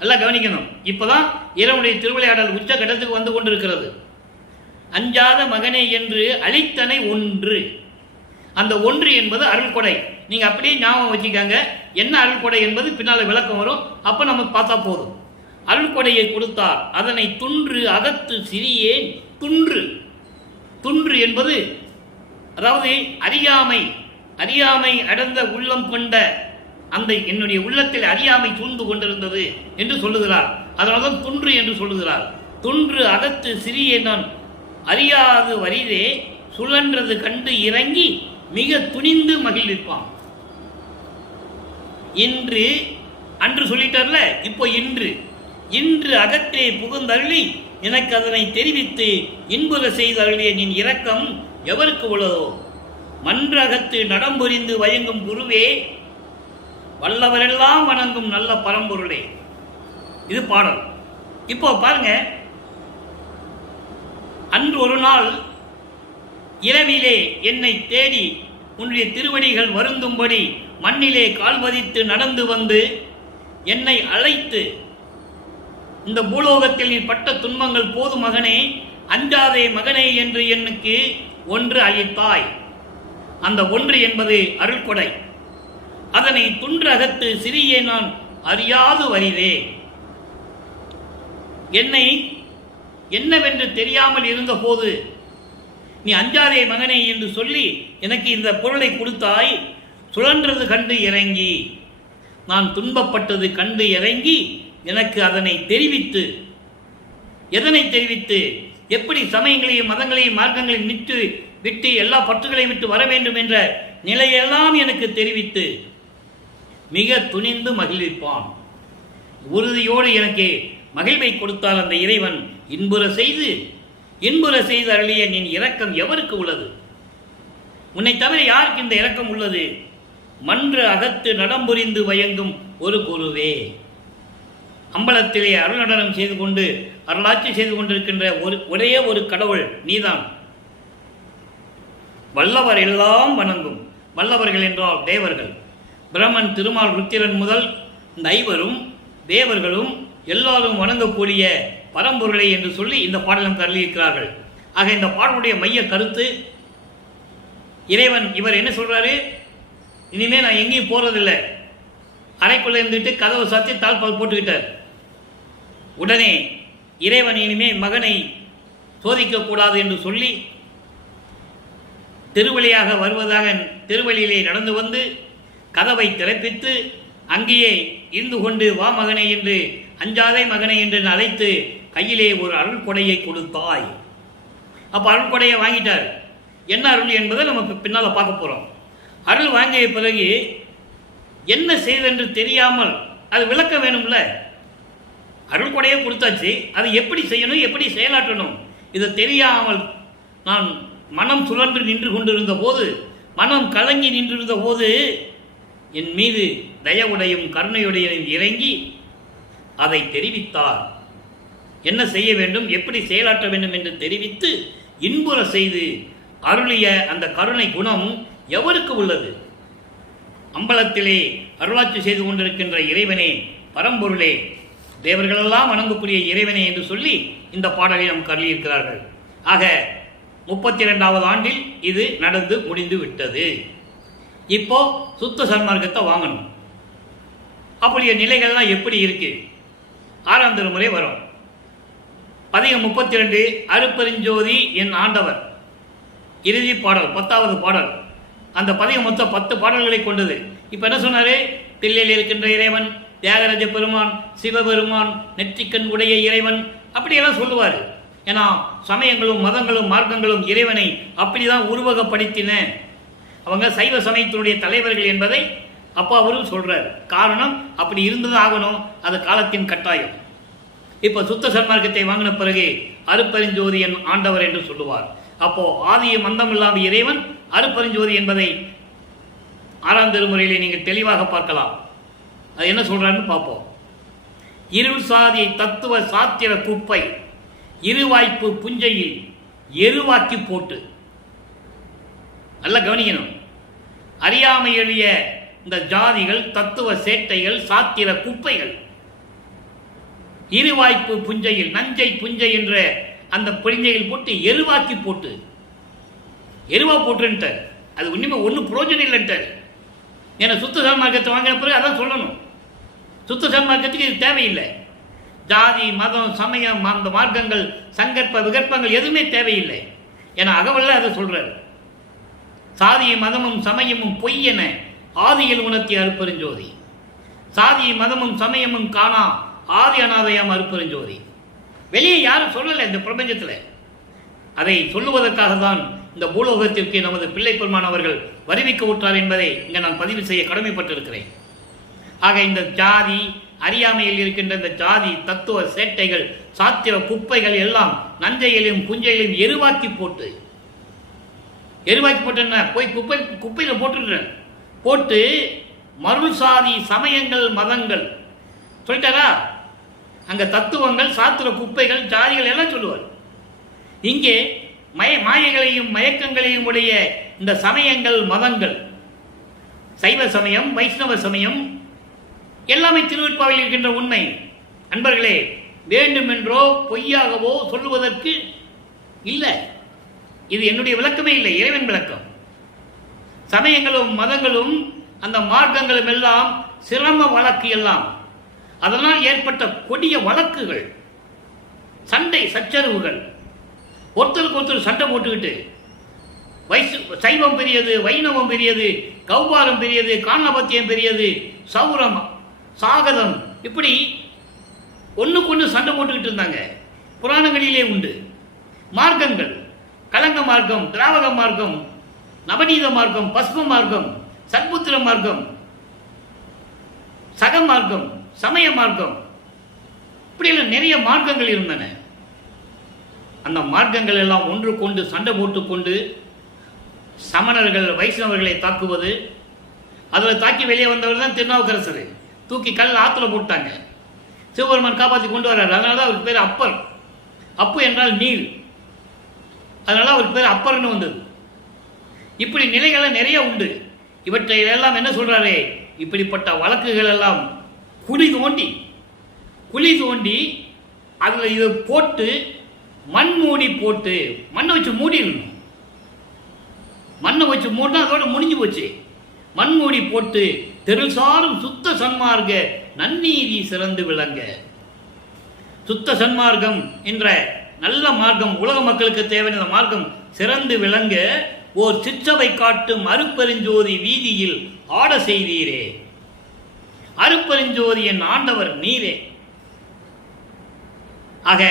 நல்லா கவனிக்கணும். இப்போதான் இறைவனுடைய திருவிளையாடல் உச்சகட்டத்துக்கு வந்து கொண்டிருக்கிறது. அஞ்சாத மகனே என்று அளித்தனை ஒன்று. அந்த ஒன்று என்பது அருள்கொடை. நீங்க அப்படியே ஞாபகம் வச்சுக்காங்க. என்ன அருள்கொடை என்பது பின்னால் விளக்கம் வரும். அப்ப நம்ம பார்த்தா போதும். அருள்கொடையை கொடுத்தார். அதனை துன்று அகத்து சிறியேன். துன்று என்பது அதாவது அறியாமை அடர்ந்த உள்ளம் கொண்ட அந்த என்னுடைய உள்ளத்தில் அறியாமை சூழ்ந்து கொண்டிருந்தது என்று சொல்லுகிறார். அதனால்தான் துன்று என்று சொல்லுகிறார். துன்று அகத்து சிறிய நான் அறியாது வரிதே சுழன்றது கண்டு இறங்கி மிக துணிந்து மகிழ்விப்பான். இன்று, அன்று சொல்லிட்டார்ல, இப்போ இன்று அகத்தே புகுந்தருளி எனக்கு அதனை தெரிவித்து இன்புற செய்தருளிய நின் இரக்கம் எவருக்கு உள்ளதோ. மன்றகத்து நடம்புரிந்து வயங்கும் குருவே, வல்லவரெல்லாம் வணங்கும் நல்ல பரம்பொருளே. இது பாடல். இப்போ பாருங்க, அன்று ஒரு நாள் இரவிலே என்னை தேடி உன்னுடைய திருவடிகள் வருந்தும்படி மண்ணிலே கால் பதித்து நடந்து வந்து என்னை அழைத்து, இந்த பூலோகத்தில் நீ பட்ட துன்பங்கள் போது மகனே, அஞ்சாதே மகனே என்று எனக்கு ஒன்று அளித்தாய். அந்த ஒன்று என்பது அருள்கொடை. அதனை துன்று அகத்து சிறிய நான் அறியாது வரிதே. என்னை என்னவென்று தெரியாமல் இருந்த போது நீ அஞ்சாதே மகனே என்று சொல்லி எனக்கு இந்த பொருளை கொடுத்தாய். சுழன்றது கண்டு இறங்கி, நான் துன்பப்பட்டது கண்டு இறங்கி எனக்கு அதனை தெரிவித்து, எதனை தெரிவித்து, எப்படி சமயங்களையும் மதங்களையும் மார்க்கங்களையும் விட்டு எல்லா பற்றுகளையும் விட்டு வர வேண்டும் என்ற நிலையெல்லாம் எனக்கு தெரிவித்து மிக துணிந்து மகிழ்விப்பான். உறுதியோடு எனக்கு மகிழ்வை கொடுத்தால் அந்த இறைவன் இன்புற செய்து அருளிய நின் இரக்கம் எவருக்கு உள்ளது? உன்னை தவிர யாருக்கு இந்த இரக்கம் உள்ளது? மன்ற அகத்து நடம்புரிந்து வயங்கும் ஒரு குருவே. அம்பலத்திலே அருள் நடனம் செய்து கொண்டு அருளாட்சி செய்து கொண்டிருக்கின்ற ஒரே ஒரு கடவுள் நீதான். வல்லவர் எல்லாம் வணங்கும். வல்லவர்கள் என்றால் தேவர்கள். பிரம்மன், திருமால், ருத்திரன் முதல் இந்த ஐவரும் தேவர்களும் எல்லாரும் வணங்கக்கூடிய பரம்பொருளை என்று சொல்லி இந்த பாடலும் கருளியிருக்கிறார்கள். ஆக இந்த பாடலுடைய மைய கருத்து, இறைவன் இவர் என்ன சொல்றாரு? இனிமே நான் எங்கேயும் போறதில்லை, அறைக்குள்ள இருந்துட்டு கதவை சாத்தி தாழ்பால் போட்டுக்கிட்டார். உடனே இறைவன் இனிமே மகனை சோதிக்க கூடாது என்று சொல்லி திருவழியாக வருவதாக திருவழியிலே நடந்து வந்து கதவை திறப்பித்து அங்கேயே இருந்து கொண்டு வா மகனே என்று அஞ்சாதே மகனே என்று அழைத்து கையிலே ஒரு அருள் கொடையை கொடுத்தாய். அப்போ அருள் கொடையை வாங்கிட்டார். என்ன அருள் என்பதை நம்ம பின்னால் பார்க்க போகிறோம். அருள் வாங்கிய பிறகு என்ன செய்வதென்று தெரியாமல் அது விளக்க வேணும்ல. அருள் கொடையை கொடுத்தாச்சு, அதை எப்படி செய்யணும், எப்படி செயலாற்றணும் இதை தெரியாமல் நான் மனம் சுழன்று நின்று கொண்டிருந்த போது, மனம் கலங்கி நின்றிருந்த போது என் மீது தயவுடையும் கருணையுடையும் இறங்கி அதை தெரிவித்தார். என்ன செய்ய வேண்டும், எப்படி செயலாற்ற வேண்டும் என்று தெரிவித்து இன்புற செய்து அருளிய அந்த கருணை குணம் எவருக்கு உள்ளது? அம்பலத்திலே அருளாட்சி செய்து கொண்டிருக்கின்ற இறைவனே, பரம்பொருளே, தேவர்களெல்லாம் வணங்கக்கூடிய இறைவனே என்று சொல்லி இந்த பாடலை நமக்கு அருளியிருக்கிறார்கள். ஆக 32வது ஆண்டில் இது நடந்து முடிந்து விட்டது. இப்போ சுத்த சன்மார்க்கத்தை வாங்கணும். அப்படிய நிலைகள்லாம் எப்படி இருக்கு? 6ஆம் திருமுறை வரும். பதிகம் 32 அருப்பெருஞ்சோதி என் ஆண்டவர், இறுதி பாடல் 10வது பாடல். அந்த பதிகம் மொத்தம் 10 பாடல்களை கொண்டது. இப்போ என்ன சொன்னாரு? தில்லையில் இருக்கின்ற இறைவன், தியாகராஜ பெருமான், சிவபெருமான், நெற்றிக்கண் உடைய இறைவன், அப்படியெல்லாம் சொல்லுவார். ஏன்னா சமயங்களும் மதங்களும் மார்க்கங்களும் இறைவனை அப்படிதான் உருவகப்படுத்தின. அவங்க சைவ சமயத்தினுடைய தலைவர்கள் என்பதை அப்பா அவரும் சொல்றார். காரணம், அப்படி இருந்தது ஆகணும், அது காலத்தின் கட்டாயம். இப்போ சுத்த சன்மார்க்கத்தை வாங்கின பிறகு அருப்பெருஞ்சோதி என் ஆண்டவர் என்று சொல்லுவார். அப்போ ஆதியும் மந்தம் இல்லாத இறைவன் அருப்பெருஞ்சோதி என்பதை 6ஆம் திருமுறையிலே நீங்கள் தெளிவாக பார்க்கலாம். அது என்ன சொல்றாருன்னு பார்ப்போம். இருள் சாதி தத்துவ சாத்திர குப்பை இருவாய்ப்பு புஞ்சையில் எருவாக்கி போட்டு. நல்லா கவனிக்கணும். அறியாமை எழிய இந்த ஜாதிகள், தத்துவ சேட்டைகள், சாத்திர குப்பைகள் இருவாய்ப்பு புஞ்சையில், நஞ்சை புஞ்சை என்ற அந்த புரிஞ்சையில் போட்டு எருவாக்கி போட்டு, எருவா போட்டுன்ட்டார். அது ஒன்றும் புரோஜனம் இல்லைன்ட்டார். ஏன்னா சுத்த சன்மார்க்கத்தை வாங்கின பிறகு அதான் சொல்லணும். சுத்த சன்மார்க்கத்துக்கு இது தேவையில்லை. ஜாதி, மதம், சமயம், அந்த மார்க்கங்கள், சங்கற்ப விகற்பங்கள் எதுவுமே தேவையில்லை. ஏன்னா அகவல்ல அதை சொல்றாரு. சாதியும் மதமும் சமயமும் பொய் என ஆதியில் உணர்த்திய அருப்பெருஞ்சோதி. சாதியை மதமும் சமயமும் காணா ஆதி அநாதையாம் அருப்பெருஞ்சோதி. வெளியே யாரும் சொல்லலை இந்த பிரபஞ்சத்தில். அதை சொல்லுவதற்காக தான் இந்த பூலோகத்திற்கு நமது பிள்ளை பெருமான் அவர்கள் வருவிக்க விட்டார் என்பதை இங்கே நான் பதிவு செய்ய கடமைப்பட்டிருக்கிறேன். ஆக இந்த ஜாதி, அறியாமையில் இருக்கின்ற இந்த ஜாதி தத்துவ சேட்டைகள், சாத்திர குப்பைகள் எல்லாம் நஞ்சையிலும் புஞ்சையிலும் எருவாக்கி போட்டு, எருவாக்கி போட்டு போய் குப்பையில போட்டு மருள் சாதி சமயங்கள் மதங்கள் சொல்லிட்டாரா? அங்க தத்துவங்கள், சாத்திர குப்பைகள், ஜாதிகள் எல்லாம் சொல்லுவார். இங்கே மாயைகளையும் மயக்கங்களையும் உடைய இந்த சமயங்கள் மதங்கள், சைவ சமயம், வைஷ்ணவ சமயம் எல்லாமே திருவெட்பாவில் இருக்கின்ற உண்மை. அன்பர்களே, வேண்டுமென்றோ பொய்யாகவோ சொல்லுவதற்கு இல்லை. இது என்னுடைய விளக்கமே இல்லை, இறைவன் விளக்கம். சமயங்களும் மதங்களும் அந்த மார்க்கங்களும் எல்லாம் சிரம வழக்கு எல்லாம், அதனால் ஏற்பட்ட கொடிய வழக்குகள், சண்டை சச்சரவுகள், ஒருத்தருக்கு ஒருத்தர் சண்டை போட்டுக்கிட்டு சைவம் பெரியது, வைணவம் பெரியது, கௌபாரம் பெரியது, காணபத்தியம் பெரியது, சௌரம், சாகதம், இப்படி ஒன்றுக்கு ஒன்று சண்டை போட்டுக்கிட்டு இருந்தாங்க. புராணங்களிலே உண்டு. மார்க்கங்கள், கலங்க மார்க்கம், திராவக மார்க்கம், நவநீத மார்க்கம், பஸ்ம மார்க்கம், சத்புத்திர மார்க்கம், சக மார்க்கம், சமய மார்க்கம், இப்படியெல்லாம் நிறைய மார்க்கங்கள் இருந்தன. அந்த மார்க்கங்கள் எல்லாம் ஒன்று கொண்டு சண்டை போட்டுக்கொண்டு சமணர்கள் வைஷ்ணவர்களை தாக்குவது, அதில் தாக்கி வெளியே வந்தவர் தான் திருநாவுக்கரசர். தூக்கி கல் ஆற்றுல போட்டாங்க. சிவபெருமான் காப்பாற்றி கொண்டு வர்றாரு. அதனால தான் அவருக்கு பேர் அப்பர். அப்பு என்றால் நீர், அதனால அவருக்கு பேர் அப்பர்னு வந்தது. இப்படி நிலைகள் நிறைய உண்டு. இவற்றை எல்லாம் என்ன சொல்றாரு? இப்படிப்பட்ட வழக்குகள் எல்லாம் குழி தோண்டி அதில் இதை போட்டு மண் மூடி போட்டு, மண்ணை வச்சு மூடிடணும். மண்ணை வச்சு மூடினா அதோட முடிஞ்சு போச்சு. மண் மூடி போட்டு தெருள் சாரும் சுத்த சன்மார்க்க நன்னீதி சிறந்து விளங்க. சுத்த சன்மார்க்கம் என்ற நல்ல மார்க்கம், உலக மக்களுக்கு தேவையான மார்க்கம் சிறந்து விளங்க ஓர் சிற்றவை காட்டும் அருப்பெருஞ்சோதி வீதியில் ஆட செய்தீரே. அருப்பெருஞ்சோதி என் ஆண்டவர் நீரே. ஆக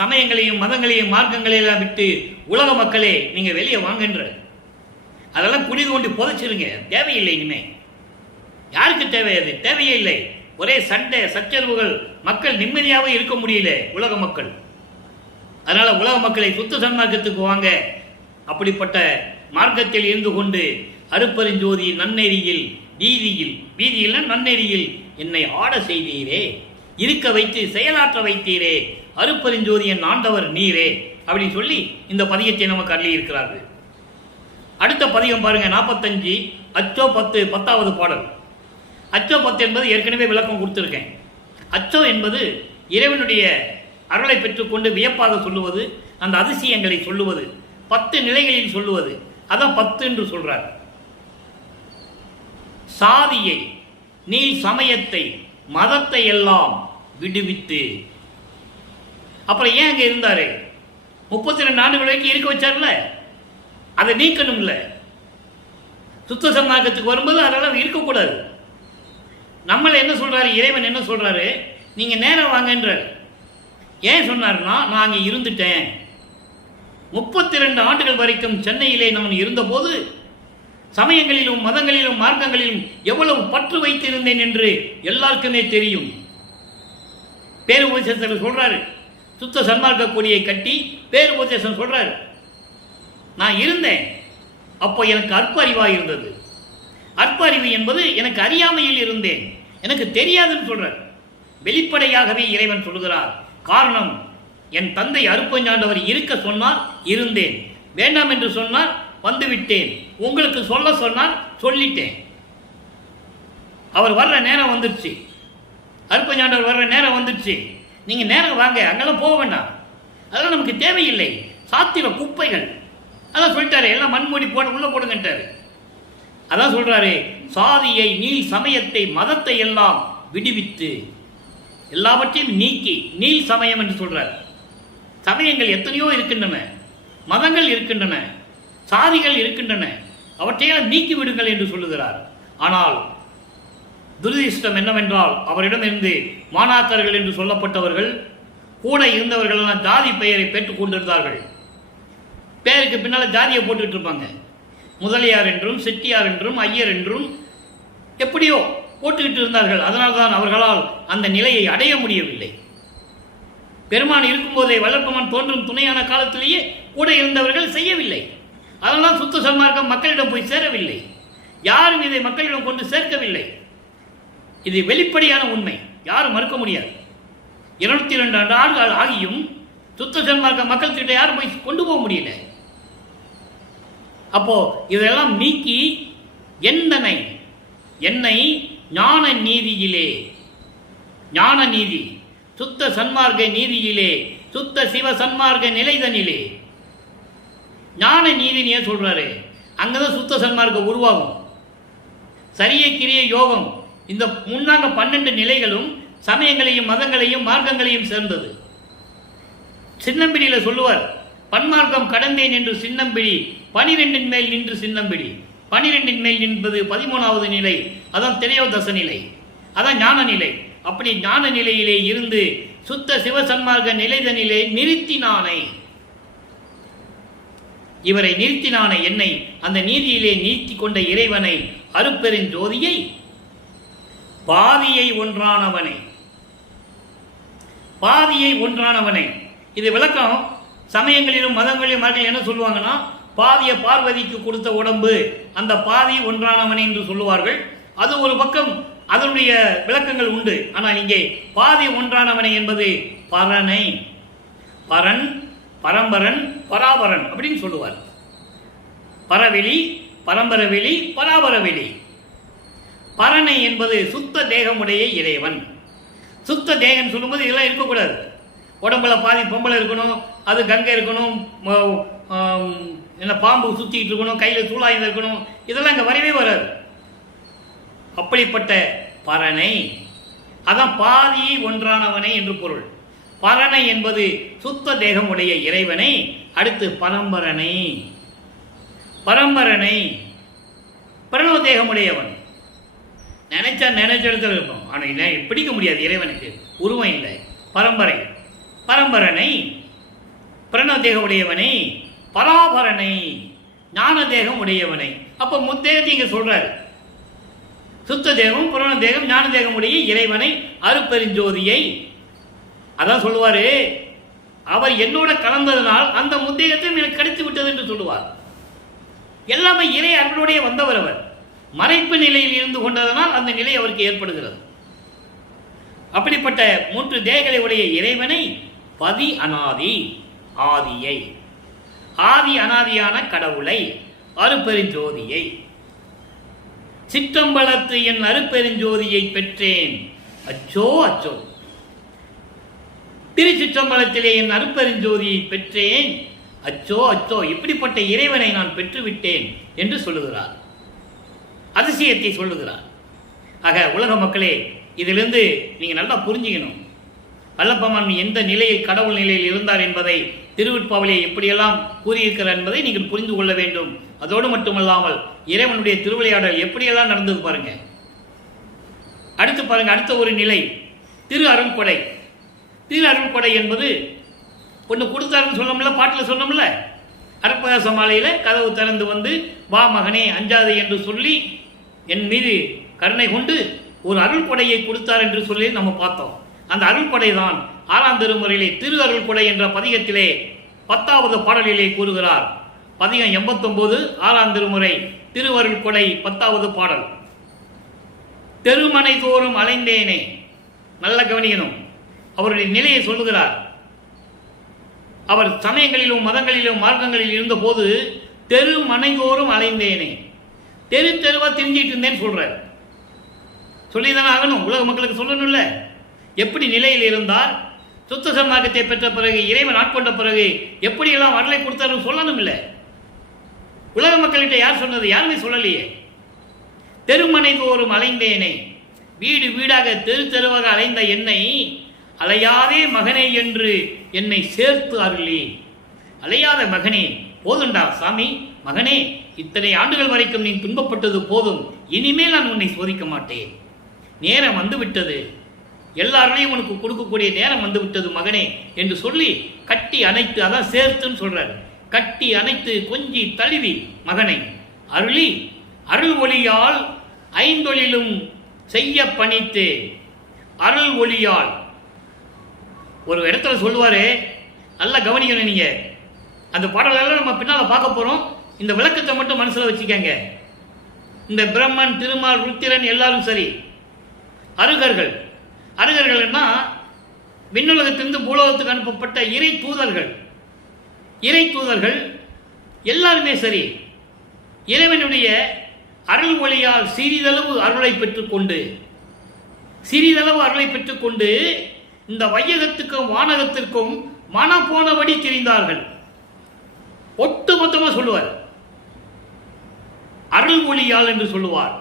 சமயங்களையும் மதங்களையும் மார்க்கங்களையெல்லாம் விட்டு உலக மக்களே நீங்க வெளியே வாங்கன்ற, அதெல்லாம் குடி தோண்டி புதைச்சிருங்க, தேவையில்லை. இனிமே யாருக்கு தேவை? அது தேவையே இல்லை. ஒரே சண்டை சச்சரவுகள், மக்கள் நிம்மதியாகவே இருக்க முடியல உலக மக்கள். அதனால உலக மக்களை சுத்த சன்மார்க்கத்துக்கு வாங்க. அப்படிப்பட்ட மார்க்கத்தில் இருந்து கொண்டு அருப்பெருஞ்சோதி நன்னெறியில் வீதியில் நன்னெறியில் என்னை ஆட செய்தீரே, இருக்க வைத்து செயலாற்ற வைத்தீரே, அருப்பெருஞ்சோதி என் ஆண்டவர் நீரே அப்படின்னு சொல்லி இந்த பதிகத்தை நமக்கு அள்ளி இருக்கிறார்கள். அடுத்த பதிகம் பாருங்க, 45 அச்சோ 10 10வது பாடல். அச்சோ 10 என்பது ஏற்கனவே விளக்கம் கொடுத்திருக்கேன். அச்சோ என்பது இறைவனுடைய அருளை பெற்றுக்கொண்டு வியப்பாக சொல்லுவது, அந்த அதிசயங்களை சொல்லுவது, 10 நிலைகளில் சொல்லுவது, அதான் 10 என்று சொல்றார். சாதியை நீல் சமயத்தை மதத்தை எல்லாம் விடுவித்து. அப்புறம் ஏன் அங்க இருந்தாரு? 32 ஆண்டுகள் வரைக்கும் இருக்க வச்சார்ல, அதை நீக்கணும்ல. சுத்த சன்மார்க்கத்துக்கு வரும்போது அதெல்லாம் இருக்கக்கூடாது. நம்மளை என்ன சொல்றாரு இறைவன்? என்ன சொல்றாரு? நீங்க நேரம் வாங்கன்றார். ஏன் சொன்னார்னா, நான் அங்கே இருந்துட்டேன். 32 ஆண்டுகள் வரைக்கும் சென்னையிலே நான் இருந்தபோது சமயங்களிலும் மதங்களிலும் மார்க்கங்களிலும் எவ்வளவு பற்று வைத்திருந்தேன் என்று எல்லாருக்குமே தெரியும். பேருபதேசத்தில் சொல்றாரு, சுத்த சன்மார்க்க கொடியை கட்டி பேருபதேசம் சொல்றாரு. நான் இருந்தேன், அப்போ எனக்கு அற்ப அறிவாக இருந்தது. அற்ப அறிவு என்பது எனக்கு அறியாமையில் இருந்தேன், எனக்கு தெரியாதுன்னு சொல்றார். வெளிப்படையாகவே இறைவன் சொல்கிறார். காரணம், என் தந்தை அருப்பஞ்சாண்டவர் இருக்க சொன்னார், இருந்தேன். வேண்டாம் என்று சொன்னார், வந்துவிட்டேன். உங்களுக்கு சொல்ல சொன்னார், சொல்லிட்டேன். அவர் வர்ற நேரம் வந்துருச்சு, அருப்பஞ்சாண்டவர் வர்ற நேரம் வந்துருச்சு. நீங்க நேரம் வாங்க, அங்கெல்லாம் போக வேண்டாம், அதெல்லாம் நமக்கு தேவையில்லை. சாத்திர குப்பைகள் அதான் சொல்லிட்டாரு, எல்லாம் மண்மூடி போட உள்ள போடுங்கட்டாரு. அதான் சொல்றாரு, சாதியை நீல் சமயத்தை மதத்தை எல்லாம் விடுவித்து, எல்லாவற்றையும் நீக்கி நீல் சமயம் என்று சொல்றார். சமயங்கள் எத்தனையோ இருக்கின்றன, மதங்கள் இருக்கின்றன, சாதிகள் இருக்கின்றன, அவற்றையெல்லாம் நீக்கி விடுங்கள் என்று சொல்லுகிறார். ஆனால் துரதிர்ஷ்டம் என்னவென்றால், அவரிடமிருந்து மாணாக்கர்கள் என்று சொல்லப்பட்டவர்கள் கூட இருந்தவர்கள் எல்லாம் ஜாதி பெயரை பெற்றுக் கொண்டிருந்தார்கள். பேருக்கு பின்னால ஜாதியை போட்டுக்கிட்டு இருப்பாங்க. முதலியார் என்றும் செட்டியார் என்றும் ஐயர் என்றும் எப்படியோ போட்டுக்கிட்டு இருந்தார்கள். அதனால்தான் அவர்களால் அந்த நிலையை அடைய முடியவில்லை. பெருமான் இருக்கும்போதே வளர்ப்பமான் தோன்றும் துணையான காலத்திலேயே கூட இருந்தவர்கள் செய்யவில்லை. அதனால் சுத்த சன்மார்க்கம் மக்களிடம் போய் சேரவில்லை. யாரும் இதை மக்களிடம் கொண்டு சேர்க்கவில்லை. இது வெளிப்படையான உண்மை, யாரும் மறுக்க முடியாது. 202 ஆண்டுகள் ஆகியும் சுத்த சன்மார்க்க மக்கள் கிட்ட யாரும் போய் கொண்டு போக முடியல. அப்போ இதெல்லாம் நீக்கி என்னை ஞான நீதியிலே, ஞான நீதி சுத்த சன்மார்க்க நீதியிலே, சுத்த சிவ சன்மார்க்க நிலைதனிலே, ஞான நீதினே சொல்றாரு. அங்கதான் சுத்த சன்மார்க்கம் உருவாகும். சரிய கிரிய யோகம், இந்த முன்னாங்க 12 நிலைகளும் சமயங்களையும் மதங்களையும் மார்க்கங்களையும் சேர்ந்தது. சின்னம்பிடியில சொல்லுவார், பன்மார்க்கம் கடந்தேன் என்று சின்னம்பிடி 12 மேல் நின்று சின்னம்பிடி. 12 மேல் நின்பது 13வது நிலை, அதான் திரையோதச நிலை, அதான் ஞான நிலை. அப்படி ஞான நிலையிலே இருந்து சுத்த சிவசன்மார்க்க நிலைதனிலே நிறுத்தினானை, இவரை நிறுத்தினானை, என்னை அந்த நீதியிலே நீத்தி கொண்ட இறைவனை, அருப்பெருஞ்சோதியை, பாதியை ஒன்றானவனை, பாதியை ஒன்றானவனை. இது விளக்கம். சமயங்களிலும் மதங்களிலும் மக்கள் என்ன சொல்லுவாங்கன்னா, பாதிய பார்வதிக்கு கொடுத்த உடம்பு, அந்த பாதி ஒன்றானவனை என்று சொல்லுவார்கள். அது ஒரு பக்கம், அதனுடைய விளக்கங்கள் உண்டு. ஆனால் இங்கே பாதி ஒன்றானவனை என்பது பரனை, பரன், பரம்பரன், பராபரன் அப்படின்னு சொல்லுவார். பரவெளி, பரம்பரவெளி, பராபரவெளி. பரனை என்பது சுத்த தேகமுடைய இறைவன். சுத்த தேகம் சொல்லும்போது இதெல்லாம் இருக்கக்கூடாது. உடம்புல பாதி பொம்பளை இருக்கணும், அது கங்கை இருக்கணும், என்ன பாம்பு சுத்திட்டு இருக்கணும், கையில சூழாயுதம் இருக்கணும், இதெல்லாம் இங்க வரவே வராது. அப்படிப்பட்ட பரனை, அதான் பாதியை ஒன்றானவனை என்று பொருள். பரனை என்பது சுத்த தேகமுடைய இறைவனை. அடுத்து பரம்பரனை, பரம்பரனை, பிரணவதேகமுடையவன். நினைச்சா நினைச்ச இடத்துல இருக்கும், ஆனால் பிடிக்க முடியாது. இறைவனுக்கு உருவம் இல்லை. பரம்பரை, பரம்பரனை, பிரணவதேகம் உடையவனை, பராபரனை, ஞான தேகம் உடையவனை. அப்போ முத்தேகத்தை இங்கே சொல்றாரு. சுத்த தேகம், புரண தேகம், ஞான தேகம் உடைய இறைவனை, அருப்பெருஞ்சோதியை. அதான் சொல்லுவாரு, அவர் என்னோட கலந்ததனால் அந்த முத்தேகத்தையும் எனக்கு கிடைத்து விட்டது என்று சொல்லுவார். எல்லாமே இறை அருளுடைய வந்தவர். அவர் மறைப்பு நிலையில் இருந்து கொண்டதனால் அந்த நிலை அவருக்கு ஏற்படுகிறது. அப்படிப்பட்ட 3 தேகங்களை உடைய இறைவனை பதி அனாதி, ஆதியை, ஆதி அனாதியான கடவுளை, அருப்பெருஞ்சோதியை. சிற்றம்பலத்து என் அருப்பெருஞ்சோதியை பெற்றேன், அச்சோ அச்சோ. திருச்சிற்றம்பலத்திலே என் அருப்பெருஞ்சோதியை பெற்றேன், அச்சோ அச்சோ. இப்படிப்பட்ட இறைவனை நான் பெற்றுவிட்டேன் என்று சொல்லுகிறார். அதிசயத்தை சொல்லுகிறார். ஆக உலக மக்களே, இதிலிருந்து நீங்கள் நல்லா புரிஞ்சுக்கணும். வல்லப்பமான் எந்த நிலையில், கடவுள் நிலையில் இருந்தார் என்பதை திருவிற்பாவிலே எப்படியெல்லாம் கூறியிருக்கிறார் என்பதை நீங்கள் புரிந்து கொள்ள வேண்டும். அதோடு மட்டுமல்லாமல் இறைவனுடைய திருவிளையாடல் எப்படியெல்லாம் நடந்தது பாருங்க. அடுத்து பாருங்க, அடுத்த ஒரு நிலை திரு அருள்கொடை. திரு அருள்கொடை என்பது ஒன்று கொடுத்தாருன்னு சொன்னோம்ல, பாட்டில் சொன்னோம்ல, அற்பகாச மாலையில் கதவு திறந்து வந்து வா மகனே அஞ்சாது என்று சொல்லி என் மீது கருணை கொண்டு ஒரு அருள்கொடையை கொடுத்தார் என்று சொல்லி நம்ம பார்த்தோம். அந்த அருள்கொடை தான் 6ஆம் திருமுறையிலே திரு அருள்கொடை என்ற பதிகத்திலே 10வது பாடலிலே கூறுகிறார். பதிகம் 89, 6ஆம் திருமுறை, திருவருள்கொடை 10வது பாடல். தெருமனை தோறும் அலைந்தேனே. நல்ல கவனிக்கணும், அவருடைய நிலையை சொல்லுகிறார். அவர் சமயங்களிலும் மதங்களிலும் மார்க்கங்களில் இருந்த போது தெரு மனைதோறும் அலைந்தேனே, தெரு தெருவா தெரிஞ்சிட்டு இருந்தேன்னு சொல்றார். சொல்லிதானே ஆகணும், உலக மக்களுக்கு சொல்லணும்ல. எப்படி நிலையில் இருந்தார், சுத்த சன்மார்க்கத்தை பெற்ற பிறகு, இறைவன் ஆட்கொண்ட பிறகு எப்படியெல்லாம் வரலை கொடுத்தாருன்னு சொல்லணும் இல்லை. உலக மக்கள்கிட்ட யார் சொன்னது? யாருமே சொல்லலையே. தெருமனை தோறும் அலைந்தேனே, வீடு வீடாக தெரு தெருவாக அலைந்த என்னை அலையாதே மகனே என்று என்னை சேர்த்து அருளி. அலையாத மகனே, போதுண்டா சாமி, மகனே, இத்தனை ஆண்டுகள் வரைக்கும் நீ துன்பப்பட்டது போதும், இனிமேல் நான் உன்னை சோதிக்க மாட்டேன். நேரம் வந்து விட்டது, எல்லாரையும் உனக்கு கொடுக்கக்கூடிய நேரம் வந்து விட்டது மகனே என்று சொல்லி கட்டி அணைத்து, அதான் சேர்த்துன்னு சொல்றாரு, கட்டி அணைத்து கொஞ்சி தழுவி மகனை அருளி அருள் ஒளியால் 5 செய்ய பணித்து. அருள் ஒளியால் ஒரு இடத்துல சொல்லுவாரு, நல்லா கவனிக்கணும் நீங்க. அந்த பாடலெல்லாம் நம்ம பின்னால பார்க்க போறோம். இந்த விளக்கத்தை மட்டும் மனசுல வச்சுக்கங்க. இந்த பிரம்மன், திருமால், ருத்திரன் எல்லாரும் சரி, அருகர்கள். அருகர்கள்னா விண்ணுலகத்திலிருந்து பூலோகத்துக்கு அனுப்பப்பட்ட இறை தூதர்கள். இறை தூதர்கள் எல்லாருமே சரி, இறைவனுடைய அருள் ஒளியால் சிறிதளவு அருளை பெற்றுக்கொண்டு, சிறிதளவு அருளை பெற்றுக்கொண்டு இந்த வையகத்துக்கும் வானகத்திற்கும் மன போனபடி தெரிந்தார்கள். ஒட்டு மொத்தமா சொல்லுவார், அருள் ஒளியால் என்று சொல்லுவார்.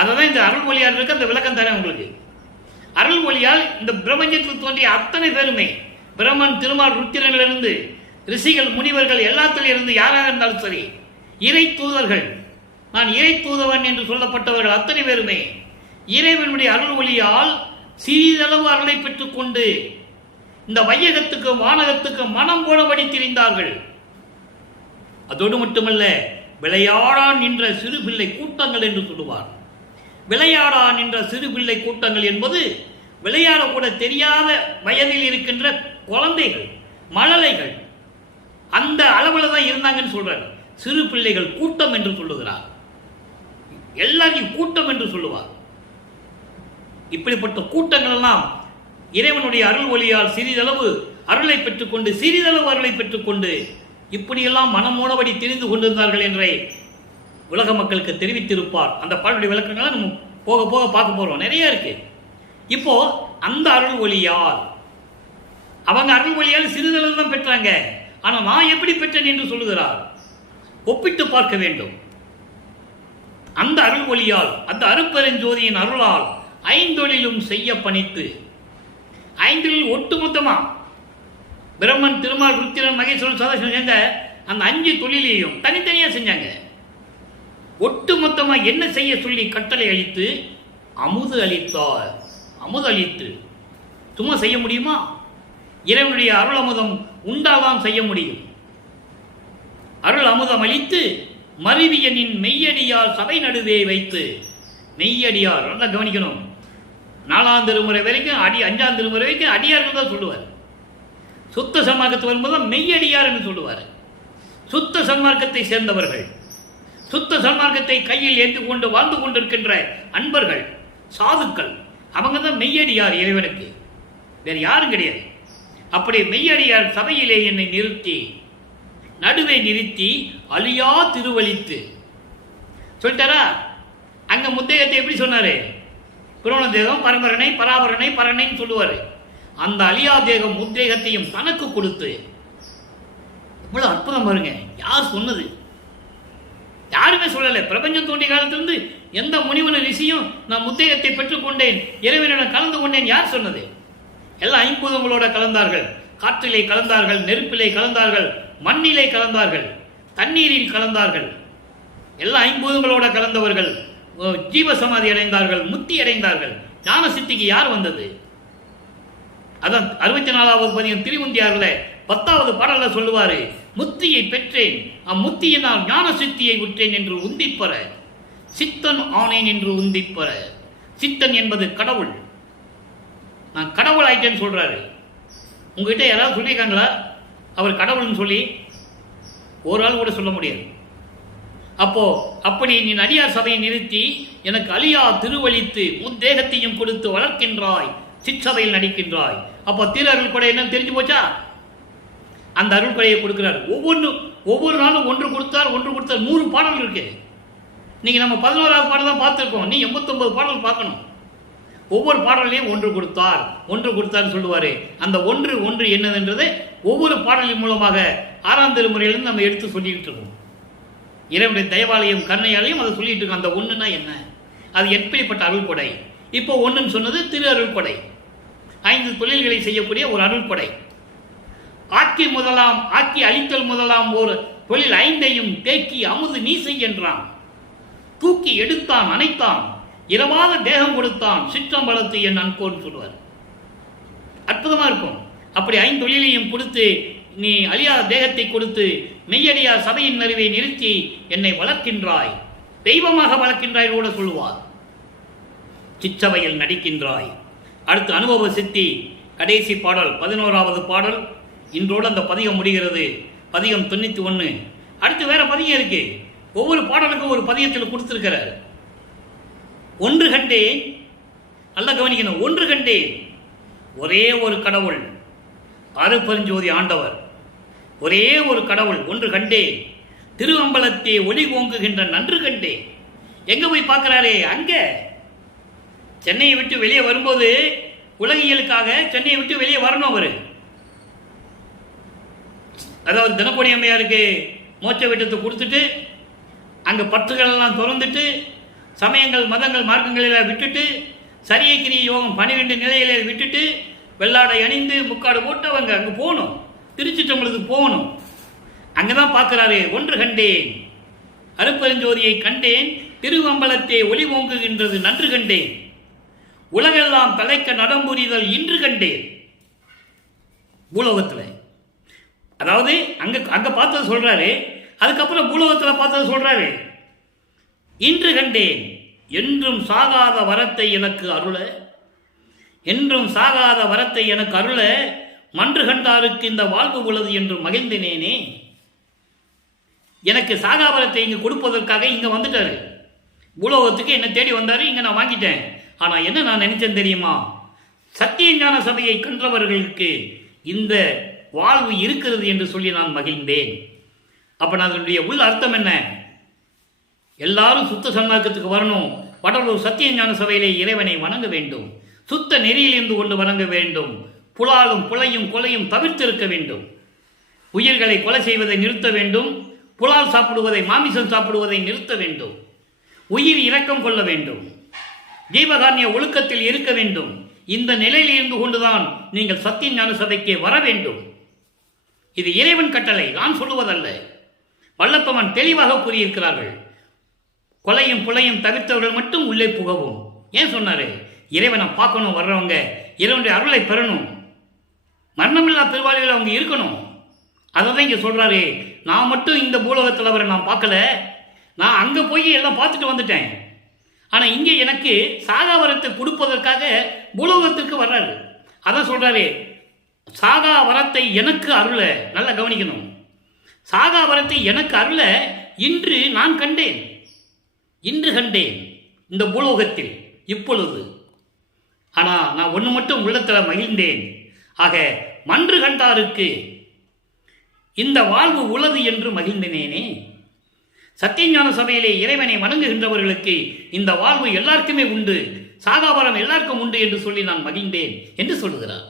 அதான் இந்த அருள் ஒளியால் இருக்கு. அந்த விளக்கம் தானே உங்களுக்கு. அருள் ஒளியால் இந்த பிரபஞ்சத்தில் தோன்றிய அத்தனை பேருமே, பிரம்மன், திருமால், ருத்திரனிலிருந்து ரிஷிகள், முனிவர்கள், எல்லாத்திலும் இருந்து யாராக இருந்தாலும் சரி, இறை தூதர்கள், நான் இறை தூதவன் என்று சொல்லப்பட்டவர்கள் அத்தனை பேருமே இறைவனுடைய அருள் ஒளியால் சிறிதளவு அருளை பெற்றுக்கொண்டு இந்த வையகத்துக்கு வானகத்துக்கு மனம் போனபடி திரிந்தார்கள். அதோடு மட்டுமல்ல, விளையாடா நின்ற சிறு பிள்ளை கூட்டங்கள் என்று சொல்லுவார். விளையாடா நின்ற சிறு பிள்ளை கூட்டங்கள் என்பது விளையாடக்கூட தெரியாத வயதில் இருக்கின்ற குழந்தைகள், மழலைகள், அந்த அளவில் தான் இருந்தாங்கன்னு சொல்றார். சிறு பிள்ளைகள் கூட்டம் என்று சொல்லுகிறார். எல்லாரையும் கூட்டம் என்று சொல்லுவார். இப்படிப்பட்ட கூட்டங்கள் எல்லாம் இறைவனுடைய அருள் ஒளியால் சிறிதளவு அருளை பெற்றுக்கொண்டு, சிறிதளவு அருளை பெற்றுக்கொண்டு இப்படியெல்லாம் மனமோனபடி தெரிந்து கொண்டிருந்தார்கள் என்றே உலக மக்களுக்கு தெரிவித்திருப்பார். அந்த பாடலுடைய விளக்கங்களை நம்ம போக போக பார்க்க போறோம், நிறைய இருக்கு. இப்போ அந்த அருள் ஒளியால், அவங்க அருள் ஒளியால் சிறிதளவு தான் பெற்றாங்க. ஆனா நான் எப்படி பெற்றேன் என்று சொல்லுகிறார். ஒப்பிட்டு பார்க்க வேண்டும். அந்த அருள் ஒளியால், அந்த அருட்பெருஞ்சோதியின் அருளால் 5 செய்ய பணித்து, 5 ஒட்டுமொத்தமா பிரம்மன், திருமால், ருத்திரன், மகேஸ்வரன், சதாசிவன் சேர்ந்த அந்த 5 தொழிலையும் தனித்தனியாக செஞ்சாங்க. ஒட்டு மொத்தமாக என்ன செய்ய சொல்லி கட்டளை அளித்து அமுது அளித்தார். அமுது அளித்து சும்மா செய்ய முடியுமா? இறைவனுடைய அருள் அமுதம் உண்டாதான் செய்ய முடியும். அருள் அமுதம் அளித்து மருவியனின் மெய்யடியார் சபை நடுவே வைத்து, மெய்யடியார் நல்லா கவனிக்கணும். 4ஆம் திருமுறை வரைக்கும் 5ஆம் திருமுறை வரைக்கும் அடியார்கள் தான் சொல்லுவார். சுத்த சன்மார்க்கத்து வரும்போது மெய்யடியார் என்று சொல்லுவார். சுத்த சன்மார்க்கத்தை சேர்ந்தவர்கள், சுத்த சன்மார்க்கத்தை கையில் ஏந்தி கொண்டு வாழ்ந்து கொண்டிருக்கின்ற அன்பர்கள், சாதுக்கள், அவங்க தான் மெய்யடியார் இறைவனுக்கு, வேறு யாரும் கிடையாது. அப்படி மெய்யடியார் சபையிலே என்னை நிறுத்தி, நடுவே நிறுத்தி அழியா திருவழித்து சொல்லிட்டாரா. அங்க முத்தேகத்தை எப்படி சொன்னாரு? புரோண தேகம், பரம்பரனை, பராபரனை, பரனைன்னு சொல்லுவாரு. அந்த அழியா தேகம் முத்தேகத்தையும் தனக்கு கொடுத்து, இவ்வளவு அற்புதம் பாருங்க. யார் சொன்னது? யாருமே சொல்லலை. பிரபஞ்சம் தோன்றிய காலத்திலிருந்து எந்த முனிவன ரிஷியும் நான் முத்தேகத்தை பெற்றுக்கொண்டேன், இறைவனிடம் கலந்து கொண்டேன் யார் சொன்னது? எல்லா 5 பூதங்களோட கலந்தார்கள். காற்றிலே கலந்தார்கள், நெருப்பிலே கலந்தார்கள், மண்ணிலே கலந்தார்கள், தண்ணீரில் கலந்தார்கள். எல்லா 5 பூதங்களோட கலந்தவர்கள் ஜீவசமாதி அடைந்தார்கள், முத்தி அடைந்தார்கள். ஞான சித்திக்கு யார் வந்தது? அதான் 64வது பதியம் திருவுந்தியார்ல 10வது பாடல்ல சொல்லுவாரு, முத்தியை பெற்றேன், அம்முத்தியினால் ஞான சித்தியை உற்றேன் என்று உந்திப்பற, சித்தன் ஆனேன் என்று உந்திப்பற. சித்தன் என்பது கடவுள். நான் கடவுள் ஆயிட்டேன்னு சொல்றாரு. உங்ககிட்ட யாராவது சொல்லியிருக்காங்களா அவர் கடவுள்னு சொல்லி? ஒரு ஆள் கூட சொல்ல முடியாது. அப்போ அப்படி நீ அடியார் சபையை நிறுத்தி எனக்கு அழியா திருவழித்து முத்தேகத்தையும் கொடுத்து வளர்க்கின்றாய், சிற்சபையில் நடிக்கின்றாய். அப்போ திரு அருள் கொடை என்ன தெரிஞ்சு போச்சா? அந்த அருள் கொடையை கொடுக்கிறார். ஒவ்வொரு நாளும் ஒன்று கொடுத்தார் 100 பாடல் இருக்கு. நீங்க நம்ம 11வது பாடல் தான் பார்த்துருக்கோம். நீ 89 பாடல் பார்க்கணும். ஒவ்வொரு பாடலையும் ஒன்று கொடுத்தார்னு சொல்லுவாரு. அந்த ஒன்று என்னதுன்றது ஒவ்வொரு பாடலின் மூலமாக 6ஆம் திருமுறையிலிருந்து நம்ம எடுத்து சொல்லிட்டு இருக்கோம். இறைவனுடைய தயவாலயம் கருணையாலையும் அதை சொல்லிட்டு இருக்கோம். அந்த ஒன்றுனா என்ன, அது எப்படிப்பட்ட அருள் கொடை? இப்போ ஒன்றுன்னு சொன்னது திரு அருள் கொடை. 5 தொழில்களை செய்யக்கூடிய ஒரு அருள் கொடை. ஆக்கி அழித்தல் முதலாம் ஒரு தொழில் 5ஐயும் தேக்கி அமுது நீசை என்றான். தூக்கி எடுத்தான், அணைத்தான், இரவாத தேகம் கொடுத்தான், சிற்றம்பலத்து என் அன்கோன்னு சொல்லுவார். அற்புதமா இருக்கும். அப்படி 5 தொழிலையும் கொடுத்து, நீ அழியாத தேகத்தை கொடுத்து மெய்யடியா சபையின் நடுவே நிறுத்தி என்னை வளர்க்கின்றாய், தெய்வமாக வளர்க்கின்றாய் கூட சொல்லுவார். சிற்றபையில் நடிக்கின்றாய். அடுத்து அனுபவ சித்தி கடைசி பாடல் 11வது பாடல். இன்றோடு அந்த பதிகம் முடிகிறது. பதிகம் 91. அடுத்து வேற பதிகம் இருக்கு. ஒவ்வொரு பாடலுக்கும் ஒரு பதிகத்தில் கொடுத்திருக்கிறார். ஒன்று கண்டேன், நல்லா கவனிக்கணும். ஒன்று கண்டேன், ஒரே ஒரு கடவுள், அருட்பெருஞ்சோதி ஆண்டவர், ஒரே ஒரு கடவுள். ஒன்று கண்டேன், திருவம்பலத்தே ஒளி ஓங்குகின்ற நன்று கண்டேன். எங்க போய் பார்க்கிறாரே? அங்க சென்னையை விட்டு வெளியே வரும்போது, உலகியலுக்காக சென்னையை விட்டு வெளியே வரணும் அவரு. அதாவது தினக்கோடி அம்மையாருக்கு மோட்ச வீட்டத்தை கொடுத்துட்டு, அங்க பற்றுகள் எல்லாம் திறந்துட்டு, சமயங்கள் மதங்கள் மார்க்கங்களில் விட்டுட்டு, சரிய கிரிய யோகம் 12 நிலையில விட்டுட்டு, வெள்ளாடை அணிந்து முக்காடு போட்டு அவங்க அங்கே போகணும், திருச்சிற்றம்பலத்து போகணும். அங்கதான் பார்க்கிறாரு. ஒன்று கண்டேன், அருட்பெருஞ்சோதியை கண்டேன், திருவம்பலத்தே ஒளி ஓங்குகின்றது நன்று கண்டேன், உலகெல்லாம் தலைக்க நடம்புரிதல் இன்று கண்டேன். பூலோகத்தில், அதாவது அங்க பார்த்தது சொல்றாரு. அதுக்கப்புறம் பூலோகத்தில் பார்த்தது சொல்றாரு. இன்று கண்டேன், என்றும் சாகாத வரத்தை எனக்கு அருள, என்றும் சாகாத வரத்தை எனக்கு அருள, மன்று கண்டாருக்கு இந்த வாழ்வு உள்ளது என்று மகிழ்ந்தினேனே. எனக்கு சாகாவரத்தை இங்க கொடுப்பதற்காக இங்க வந்துட்டாரு. பூலோகத்துக்கு என்ன தேடி வந்தாரு. இங்க நான் வாங்கிட்டேன். ஆனா என்ன நான் நினைச்சேன் தெரியுமா? சத்திய ஞான சபையை கன்றவர்களுக்கு இந்த வாழ்வு இருக்கிறது என்று சொல்லி நான் மகிழ்ந்தேன். அப்ப நான் அதனுடைய உள்ள அர்த்தம் என்ன? எல்லாரும் சுத்த சன்மார்க்கத்துக்கு வரணும். வடலூர் சத்திய ஞான சபையிலே இறைவனை வணங்க வேண்டும். சுத்த நெறியில் இருந்து கொண்டு வணங்க வேண்டும். புலாலும் புலையும் கொலையும் தவிர்த்திருக்க வேண்டும். உயிர்களை கொலை செய்வதை நிறுத்த வேண்டும். புலால் சாப்பிடுவதை, மாமிசம் சாப்பிடுவதை நிறுத்த வேண்டும். உயிர் இரக்கம் கொள்ள வேண்டும். ஜீவகாரண்ய ஒழுக்கத்தில் இருக்க வேண்டும். இந்த நிலையில் இருந்து கொண்டுதான் நீங்கள் சத்திய ஞான சபைக்கு வர வேண்டும். இது இறைவன் கட்டளை, நான் சொல்லுவதல்ல. வல்லப்பமன் தெளிவாக கூறியிருக்கிறார்கள். கொலையும் புலையும் தவிர்த்தவர்கள் மட்டும் உள்ளே புகவும். ஏன் சொன்னாரு? இறைவனை பார்க்கணும், வர்றவங்க இறைவனுடைய அருளை பெறணும், மரணமில்லா பெருவாழ்வில் அவங்க இருக்கணும். அதை தான் இங்கே சொல்றாரு. நான் மட்டும் இந்த பூலோகத்தில் அவரை நான் பார்க்கல, நான் அங்கே போய் எல்லாம் பார்த்துட்டு வந்துட்டேன். ஆனால் இங்கே எனக்கு சாகாவரத்தை கொடுப்பதற்காக பூலோகத்திற்கு வர்றாரு. அதான் சொல்றாரு, சாகா வரத்தை எனக்கு அருள. நல்லா கவனிக்கணும். சாகா வரத்தை எனக்கு அருள இன்று நான் கண்டேன், இன்று கண்டேன் இந்த பூலோகத்தில் இப்பொழுது. ஆனால் நான் ஒன்று மட்டும் உள்ளத்தில் மகிழ்ந்தேன். ஆக மன்று கண்டாருக்கு இந்த வாழ்வு உளது என்று மகிழ்ந்தனேனே. சத்தியஞான சபையிலே இறைவனை வணங்குகின்றவர்களுக்கு இந்த வாழ்வு எல்லாருக்குமே உண்டு, சாகாவரம் எல்லாருக்கும் உண்டு என்று சொல்லி நான் மகிழ்ந்தேன் என்று சொல்லுகிறார்.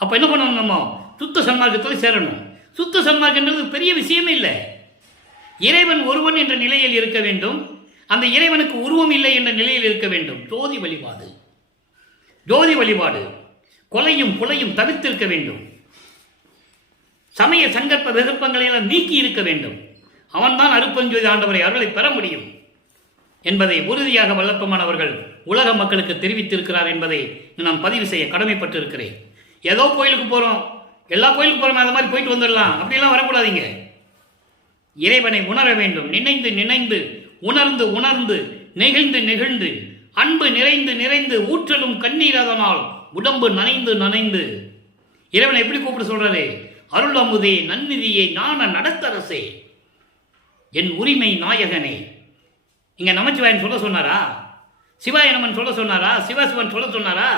அப்போ என்ன பண்ணணும்? நம்ம சுத்த சன்மார்க்கத்தில் சேரணும். சுத்த சன்மார்க்கன்றது பெரிய விஷயமே இல்லை. இறைவன் ஒருவன் என்ற நிலையில் இருக்க வேண்டும், அந்த இறைவனுக்கு உருவம் இல்லை என்ற நிலையில் இருக்க வேண்டும். ஜோதி வழிபாடு, ஜோதி வழிபாடு, கொலையும் புலையும் தவிர்த்திருக்க வேண்டும், சமய சங்கற்ப விகற்பங்களை எல்லாம் நீக்கி இருக்க வேண்டும். அவன்தான் அருப்பஞ்சோதி ஆண்டவரை அருளை பெற முடியும் என்பதை உறுதியாக வல்லப்பமான் அவர்கள் உலக மக்களுக்கு தெரிவித்திருக்கிறார் என்பதை நான் பதிவு செய்ய கடமைப்பட்டிருக்கிறேன். ஏதோ கோயிலுக்கு போகிறோம், எல்லா கோயிலுக்கு போகிறோம், அந்த மாதிரி போயிட்டு வந்துடலாம், அப்படிலாம் வரக்கூடாதீங்க. இறைவனை உணர வேண்டும். நினைந்து நினைந்து, உணர்ந்து உணர்ந்து, நெகிழ்ந்து நெகிழ்ந்து, அன்பு நிறைந்து நிறைந்து, ஊற்றலும் கண்ணீர் அதனால் உடம்பு நனைந்து நனைந்து. இறைவனை எப்படி கூப்பிட சொல்றாரு? அருள் அமுதே, நன்னிதியே, ஞான நடத்தரசே, என் உரிமை நாயகனே. இங்க நமச்சிவாயன் சொல்ல சொன்னாரா? சிவாயனமன் சொல்ல சொன்னாரா? சிவசிவன் சொல்ல சொன்னாரா?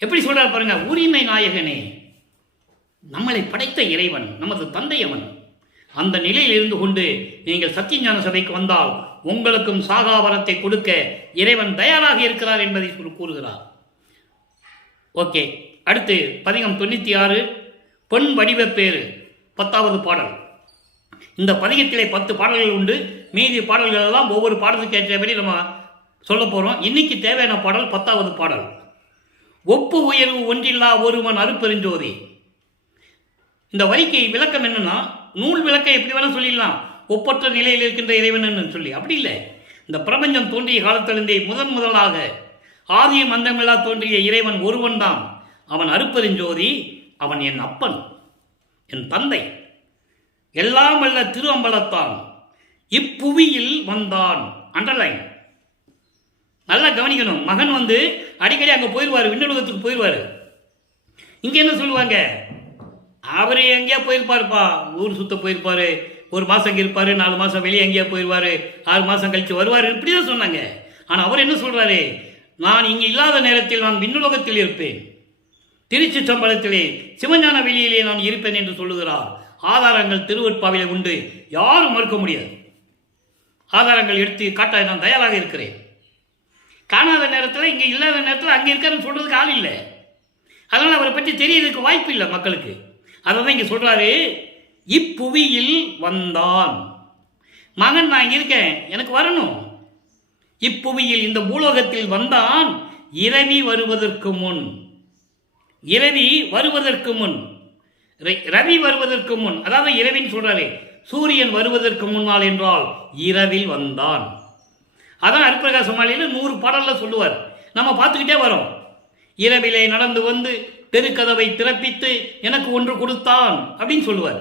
எப்படி சொல்றாரு பாருங்க. உரிமை நாயகனே, நம்மளை படைத்த இறைவன், நமது தந்தை அவன். அந்த நிலையில் இருந்து கொண்டு நீங்கள் சத்தியஞான சபைக்கு வந்தால் உங்களுக்கும் சாகாவரத்தை கொடுக்க இறைவன் தயாராக இருக்கிறார் என்பதை கூறுகிறார். ஓகே, அடுத்து பதிகம் 96 பொன் வடிவ பேரு 10வது பாடல். இந்த பதிகத்திலே 10 பாடல்கள் உண்டு. மீதி பாடல்கள் எல்லாம் ஒவ்வொரு பாடலுக்கு ஏற்றபடி நம்ம சொல்ல போறோம். இன்னைக்கு தேவையான பாடல் 10வது பாடல். ஒப்பு உயர்வு ஒன்றில்லா ஒருவன் அருப்பெருஞ்சோதி. இந்த வரிக்கை விளக்கம் என்னன்னா, நூல் விளக்கம் எப்படி வேணா சொல்லிடலாம், ஒப்பற்ற நிலையில் இருக்கின்ற இறைவன் சொல்லி. அப்படி இல்லை. இந்த பிரபஞ்சம் தோன்றிய காலத்திலிருந்தே முதலாக ஆதியும் அந்தமில்லா தோன்றிய இறைவன் ஒருவன் தான். அவன் அருப்பெருஞ்சோதி, அவன் என் அப்பன், என் தந்தை, எல்லாம் அல்ல திரு அம்பலத்தான் இப்புவியில் வந்தான். அண்டர்லைன், நல்லா கவனிக்கணும். மகன் அடிக்கடி அங்கே போயிடுவார், விண்ணுலகத்துக்கு போயிடுவார். இங்கே என்ன சொல்லுவாங்க? அவர் எங்கேயா போயிருப்பாருப்பா, ஊர் சுத்த போயிருப்பாரு, ஒரு மாதம் அங்கே இருப்பார், 4 மாதம் வெளியே எங்கேயா போயிடுவார், 6 மாதம் கழித்து வருவார், இப்படி தான் சொன்னாங்க. ஆனால் அவர் என்ன சொல்கிறாரு? நான் இங்கே இல்லாத நேரத்தில் நான் விண்ணுலகத்தில் இருப்பேன், திருச்சி சம்பளத்திலே சிவஞான வெளியிலே நான் இருப்பேன் என்று சொல்லுகிறார். ஆதாரங்கள் திருவற்பாவிலே உண்டு, யாரும் மறுக்க முடியாது. ஆதாரங்கள் எடுத்து காட்ட நான் தயாராக இருக்கிறேன். காணாத நேரத்தில், இங்கே இல்லாத நேரத்தில் அங்கே இருக்காருன்னு சொல்கிறதுக்கு ஆள் இல்லை. அதனால் அவரை பற்றி தெரியறதுக்கு வாய்ப்பு இல்லை மக்களுக்கு. அதை தான் இங்கே சொல்கிறாரு, இப்புவியில் வந்தான். மகன் நான் இங்கே இருக்கேன், எனக்கு வரணும். இப்புவியில், இந்த பூலோகத்தில் வந்தான். இரவி வருவதற்கு முன், இரவி வருவதற்கு முன், ரவி வருவதற்கு முன், அதாவது இரவின்னு சொல்றாரு. சூரியன் வருவதற்கு முன்னால் என்றால் இரவில் வந்தான். அதான் அருட்பிரகாச மாலையில 100 பாடல்ல சொல்லுவார். நம்ம பார்த்துக்கிட்டே வரோம். இரவிலே நடந்து வந்து தெருக்கதவை திறப்பித்து எனக்கு ஒன்று கொடுத்தான் அப்படின்னு சொல்லுவார்.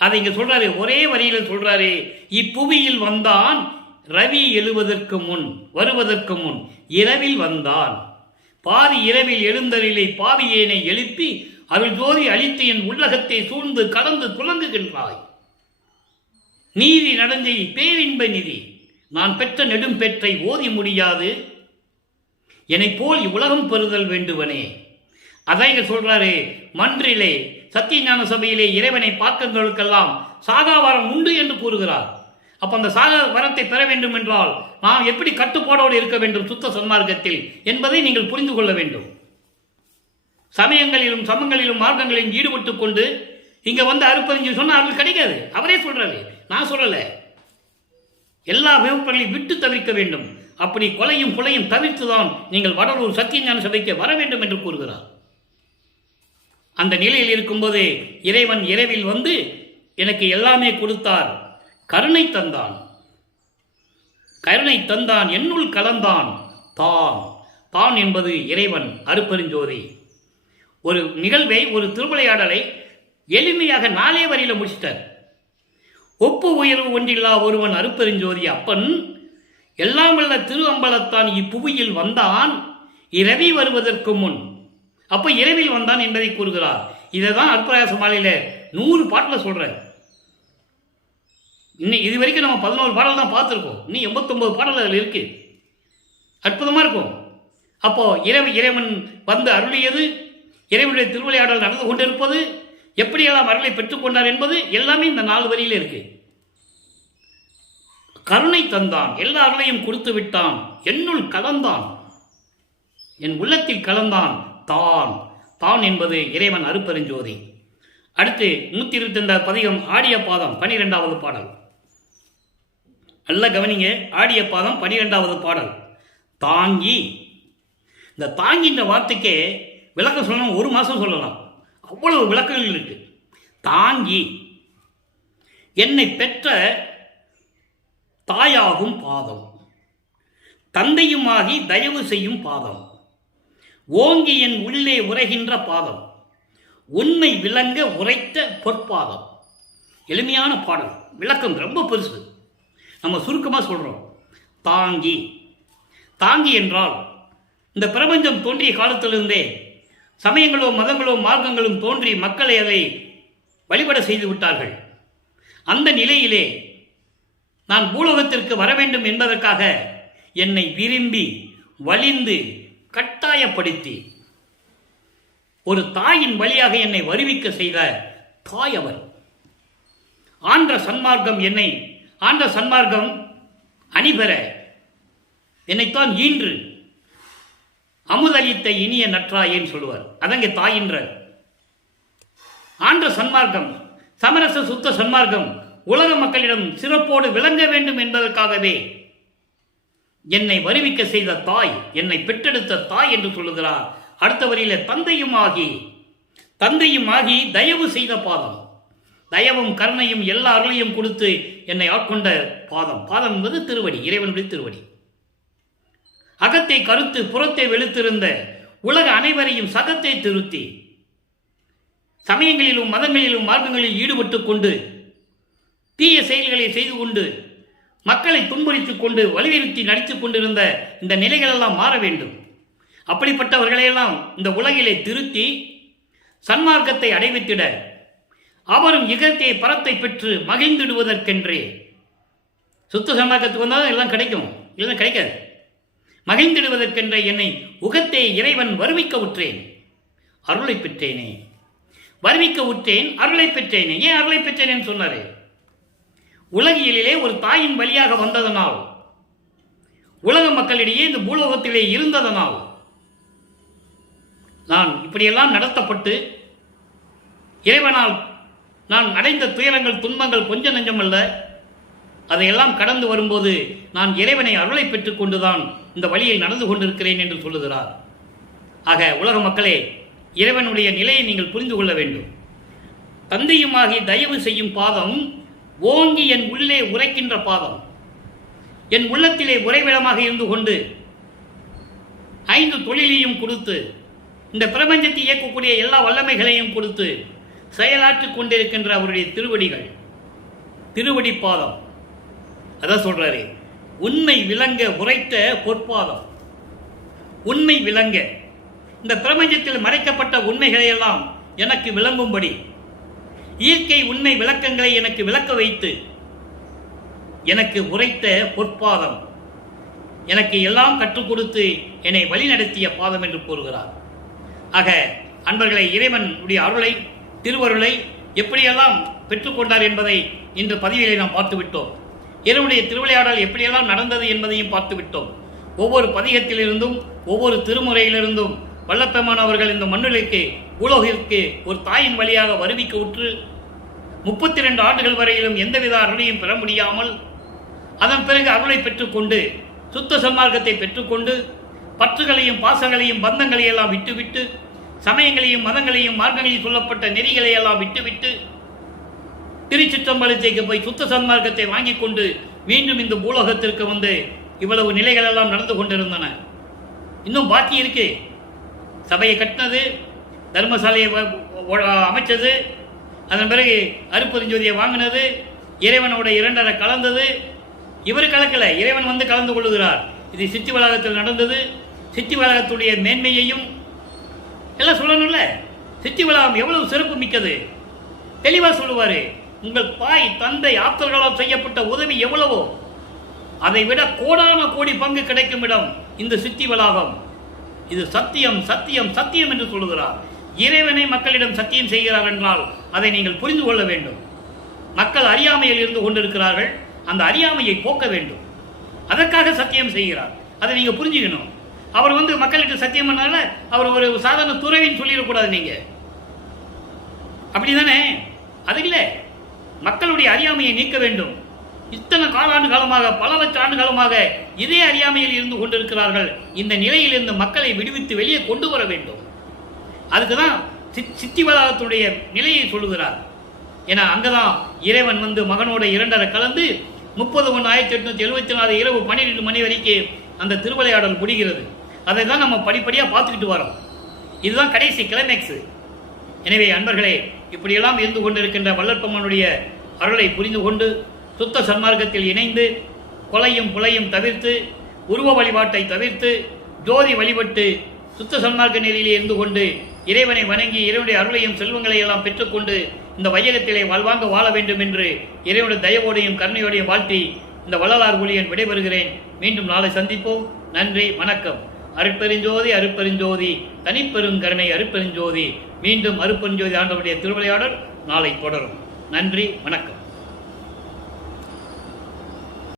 அதை இங்க சொல்றாரு, ஒரே வரியில சொல்றாரு, இப்புவியில் வந்தான். ரவி எழுவதற்கு முன், வருவதற்கு முன் இரவில் வந்தான். பாதி இரவில் எழுந்தரிலை பாவியேனை எழுப்பி அவள் ஜோதி அழித்து என் உள்ளகத்தை சூழ்ந்து கடந்து துலங்குகின்றாய். நீதி நடந்தை பேரின்ப நிதி, நான் பெற்ற நெடும் பெற்றை ஓதி முடியாது, என்னை போல் இவ்வுலகம் பெறுதல் வேண்டுவனே. அதான் இங்க சொல்றாரு, மன்றிலே சத்தியஞான சபையிலே இறைவனை பார்க்கிறவர்களுக்கெல்லாம் சாகாவரம் உண்டு என்று கூறுகிறார். அப்ப அந்த சாகா வரத்தை பெற வேண்டும் என்றால் நாம் எப்படி கட்டுப்பாடோடு இருக்க வேண்டும் சுத்த சன்மார்க்கத்தில் என்பதை நீங்கள் புரிந்து கொள்ள வேண்டும். சமயங்களிலும் சமங்களிலும் மார்க்கங்களிலும் ஈடுபட்டுக் கொண்டு இங்க அருப்பறிஞ்சு சொன்னா அவர்கள் கிடைக்காது. அவரே சொல்றாரு, நான் சொல்லல. எல்லா விவரங்களையும் விட்டு தவிர்க்க வேண்டும். அப்படி கொலையும் புலையும் தவிர்த்துதான் நீங்கள் வடலூர் சத்தியஞான சபைக்கு வர வேண்டும் என்று கூறுகிறார். அந்த நிலையில் இருக்கும்போது இறைவன் இரவில் எனக்கு எல்லாமே கொடுத்தார். கருணை தந்தான், கருணை தந்தான், என்னுள் கலந்தான். தான் தான் என்பது இறைவன் அருட்பெருஞ்சோதி. ஒரு நிகழ்வை, ஒரு திருவிளையாடலை எளிமையாக 4 வரியில முடிச்சிட்டார். ஒப்பு உயர்வு ஒன்றில்லா ஒருவன் அருட்பெருஞ்சோதி அப்பன் எல்லாம் வல்ல திரு அம்பலத்தான் இப்புவியில் வந்தான் இரவி வருவதற்கு முன். அப்ப இரவில் வந்தான் என்பதை கூறுகிறார். இதை தான் அற்புதராச மாலையில 100 பாட்டில் சொல்றார். இன்னும் இது வரைக்கும் நம்ம 11 பாடல் தான் பார்த்துருக்கோம். இன்னும் 89 பாடல் அதில் இருக்கு. அற்புதமா இருக்கும். அப்போ இறைவன் வந்து அருளியது, இறைவனுடைய திருவிளையாடல் நடந்து கொண்டிருப்பது, எப்படியெல்லாம் அருளை பெற்றுக்கொண்டார் என்பது எல்லாமே இந்த 4 வரியில இருக்கு. கருணை தந்தான், எல்லா அருளையும் கொடுத்து விட்டான். என்னுள் கலந்தான், என் உள்ளத்தில் கலந்தான். தான் தான் என்பது இறைவன் அருட்பெருஞ்சோதி. அடுத்து 122 பதிகம் ஆடிய பாதம் 12வது பாடல். நல்ல கவனிங்க. ஆடிய பாதம் 12வது பாடல். தாங்கி. இந்த தாங்கின்ற வார்த்தைக்கே விளக்கம் சொல்லணும், 1 மாதம் சொல்லலாம். அவ்வளவு விளக்கங்கள் இருக்கு. தாங்கி என்னை பெற்ற தாயாகும் பாதம், தந்தையுமாகி தயவு செய்யும் பாதம், ஓங்கி என் உள்ளே உரைகின்ற பாதம், உண்மை விளங்க உரைத்த பொற்பாதம். எளிமையான பாடல், விளக்கம் ரொம்ப பெருசு. நம்ம சுருக்கமாக சொல்றோம். தாங்கி. தாங்கி என்றால் இந்த பிரபஞ்சம் தோன்றிய காலத்திலிருந்தே சமயங்களோ மதங்களோ மார்க்கங்களும் தோன்றி மக்களை அதை வழிபட செய்து விட்டார்கள். அந்த நிலையிலே நான் பூலோகத்திற்கு வர வேண்டும் என்பதற்காக என்னை விரும்பி வலிந்து கட்டாயப்படுத்தி ஒரு தாயின் வழியாக என்னை வருவிக்க செய்த தாய் அவர். ஆன்ற சன்மார்க்கம் என்னை ஆன்ற சன்மார்க்கம் அணிபெற என்னைத்தான் ஈன்று அமுதளித்த இனிய நற்றாயேன்னு சொல்லுவார். அதங்க தாயின்ற ஆன்ற சன்மார்க்கம், சமரச சுத்த சன்மார்க்கம் உலக மக்களிடம் சிறப்போடு விளங்க வேண்டும் என்பதற்காகவே என்னை வருவிக்க செய்த தாய், என்னை பெற்றெடுத்த தாய் என்று சொல்லுகிறார். அடுத்த வரியில தந்தையும் ஆகி தயவு செய்த பாதம், தயவும் கருணையும் எல்லா அருளையும் கொடுத்து என்னை ஆட்கொண்ட பாதம். பாதம் என்பது திருவடி, இறைவனுடைய திருவடி. அகத்தை கருத்து புறத்தை வெளுத்திருந்த உலக அனைவரையும் சகத்தை திருத்தி சமயங்களிலும் மதங்களிலும் மார்க்கங்களில் ஈடுபட்டு கொண்டு தீய செயல்களை செய்து கொண்டு மக்களை துன்புறுத்திக் கொண்டு வலியுறுத்தி நடித்துக் கொண்டிருந்த இந்த நிலைகளெல்லாம் மாற வேண்டும். அப்படிப்பட்டவர்களையெல்லாம் இந்த உலகிலே திருத்தி சன்மார்க்கத்தை அடைவித்திட அவரும் இகத்தை பரத்தை பெற்று மகிழ்ந்திடுவதற்கென்றே. சுத்த சன்மார்க்கத்துக்கு வந்தால் எல்லாம் கிடைக்கும், இல்லைன்னா கிடைக்காது. மகிழ்ந்திடுவதற்கென்ற என்னை உகத்தே இறைவன் வருவிக்க உற்றேன், அருளை பெற்றேனே. வருவிக்க உற்றேன், அருளை பெற்றேனே. ஏன் அருளை பெற்றேனேன்னு சொன்னாரு? உலகியலிலே ஒரு தாயின் வழியாக வந்ததனால், உலக மக்களிடையே இந்த பூலோகத்திலே இருந்ததனால் நான் இப்படியெல்லாம் நடத்தப்பட்டு இறைவனால் நான் அடைந்த துயரங்கள் துன்பங்கள் கொஞ்சம் நெஞ்சமல்ல. அதையெல்லாம் கடந்து வரும்போது நான் இறைவனை அருளை பெற்றுக் கொண்டுதான் இந்த வழியில் நடந்து கொண்டிருக்கிறேன் என்று சொல்லுகிறார். ஆக உலக மக்களே, இறைவனுடைய நிலையை நீங்கள் புரிந்து கொள்ள வேண்டும். தந்தையுமாகி தயவு செய்யும் பாதம், ஓங்கி என் உள்ளே உரைக்கின்ற பாதம், என் உள்ளத்திலே உறைவிடமாக இருந்து கொண்டு 5 தொழிலையும் கொடுத்து இந்த பிரபஞ்சத்தை இயக்கக்கூடிய எல்லா வல்லமைகளையும் கொடுத்து செயலாற்றிக் கொண்டிருக்கின்ற அவருடைய திருவடிகள், திருவடி பாதம். அதான் சொல்றாரு, உண்மை விளங்க உரைத்த பொற்பாதம். உண்மை விளங்க, இந்த பிரபஞ்சத்தில் மறைக்கப்பட்ட உண்மைகளை எல்லாம் எனக்கு விளங்கும்படி இயற்கை உண்மை விளக்கங்களை எனக்கு விளக்க வைத்து எனக்கு உரைத்த பொற்பாதம், எனக்கு எல்லாம் கற்றுக் கொடுத்து என்னை வழிநடத்திய பாதம் என்று கூறுகிறார். ஆக அன்பர்களை, இறைவனுடைய அருளை திருவருளை எப்படியெல்லாம் பெற்றுக்கொண்டார் என்பதை இன்று பதிவிலே நாம் பார்த்துவிட்டோம். இறைவனுடைய திருவிளையாடல் எப்படியெல்லாம் நடந்தது என்பதையும் பார்த்துவிட்டோம். ஒவ்வொரு பதிகத்திலிருந்தும் ஒவ்வொரு திருமுறையிலிருந்தும் வல்லப்பெருமான் அவர்கள் இந்த மண்ணுலைக்கு பூலோகிற்கு ஒரு தாயின் வழியாக வருவிக்க உற்று 32 ஆண்டுகள் வரையிலும் எந்தவித அருளையும் பெற முடியாமல் அதன் பிறகு அருளை பெற்றுக்கொண்டு சுத்த சன்மார்க்கத்தை பெற்றுக்கொண்டு பற்றுகளையும் பாசங்களையும் பந்தங்களையும் எல்லாம் விட்டுவிட்டு சமயங்களையும் மதங்களையும் மார்க்கங்களில் சொல்லப்பட்ட நெறிகளை எல்லாம் விட்டுவிட்டு திருச்சிற்றம்பலத்தைக்கு போய் சுத்த சன்மார்க்கத்தை வாங்கி கொண்டு மீண்டும் இந்த பூலோகத்திற்கு வந்து இவ்வளவு நிலைகள் எல்லாம் நடந்து கொண்டிருந்தன. இன்னும் பாக்கி இருக்கு. சபையை கட்டினது, தர்மசாலையை அமைச்சது, அதன் பிறகு அருப்பெருஞ்சோதியை வாங்கினது, இறைவனோட இரண்டரை கலந்தது. இவர் கலக்கல, இறைவன் வந்து கலந்து கொள்ளுகிறார். இது சித்தி வளாகத்தில் நடந்தது. சித்தி வளாகத்துடைய மேன்மையையும் எல்லாம் சொல்லணும்ல. சித்தி வளாகம் எவ்வளவு சிறப்பு மிக்கது தெளிவா சொல்லுவாரு. உங்கள் தாய் தந்தை ஆப்தர்களால் செய்யப்பட்ட உதவி எவ்வளவோ அதை விட கோடான கோடி பங்கு கிடைக்கும் இடம் இந்த சித்தி வளாகம். இது சத்தியம் சத்தியம் சத்தியம் என்று சொல்லுகிறார். இறைவனை மக்களிடம் சத்தியம் செய்கிறார் என்றால் அதை நீங்கள் புரிந்து கொள்ள வேண்டும். மக்கள் அறியாமையில் இருந்து கொண்டிருக்கிறார்கள். அந்த அறியாமையை போக்க வேண்டும். அதற்காக சத்தியம் செய்கிறார். அதை நீங்க புரிஞ்சுக்கணும். அவர் வந்து மக்களுக்கு சத்தியம் பண்ணால அவர் ஒரு சாதாரண துறவின்னு சொல்லிடக்கூடாது. நீங்க அப்படிதானே? அது இல்லை. மக்களுடைய அறியாமையை நீக்க வேண்டும். இத்தனை காலாண்டு காலமாக, பல லட்ச ஆண்டு காலமாக இதே அறியாமையில் இருந்து கொண்டிருக்கிறார்கள். இந்த நிலையில் இருந்து மக்களை விடுவித்து வெளியே கொண்டு வர வேண்டும். அதுக்குதான் சித்தி வளாகத்துடைய நிலையை சொல்லுகிறார். ஏன்னா அங்கதான் இறைவன் வந்து மகனோட இரண்டரை கலந்து 30/1/1874 இரவு 12 மணி வரைக்கும் அந்த திருவிளையாடல் முடிகிறது. அதை தான் நம்ம படிப்படியாக பார்த்துக்கிட்டு வரோம். இதுதான் கடைசி கிளைமேக்ஸ். எனவே அன்பர்களே, இப்படியெல்லாம் இருந்து கொண்டிருக்கின்ற வல்லற்பம்மனுடைய அருளை புரிந்து கொண்டு சுத்த சன்மார்க்கத்தில் இணைந்து கொலையும் புலையும் தவிர்த்து உருவ வழிபாட்டை தவிர்த்து ஜோதி வழிபட்டு சுத்த சன்மார்க்க நிலையிலே இருந்து கொண்டு இறைவனை வணங்கி இறைவனுடைய அருளையும் செல்வங்களை எல்லாம் பெற்றுக்கொண்டு இந்த வையகத்திலே வாழ்வாங்க வாழ வேண்டும் என்று இறைவனுடைய தயவோடையும் கருணையோடையும் வாழ்த்தி இந்த வள்ளலார் ஊழியன் விடைபெறுகிறேன். மீண்டும் நாளை சந்திப்போம். நன்றி, வணக்கம். அருட்பெருஞ்சோதி அருட்பெருஞ்சோதி தனிப்பெருங்கருணை அருட்பெருஞ்சோதி. மீண்டும் அருட்பெருஞ்சோதி ஆண்டவருடைய திருவிளையாடல் நாளை தொடரும். நன்றி, வணக்கம்.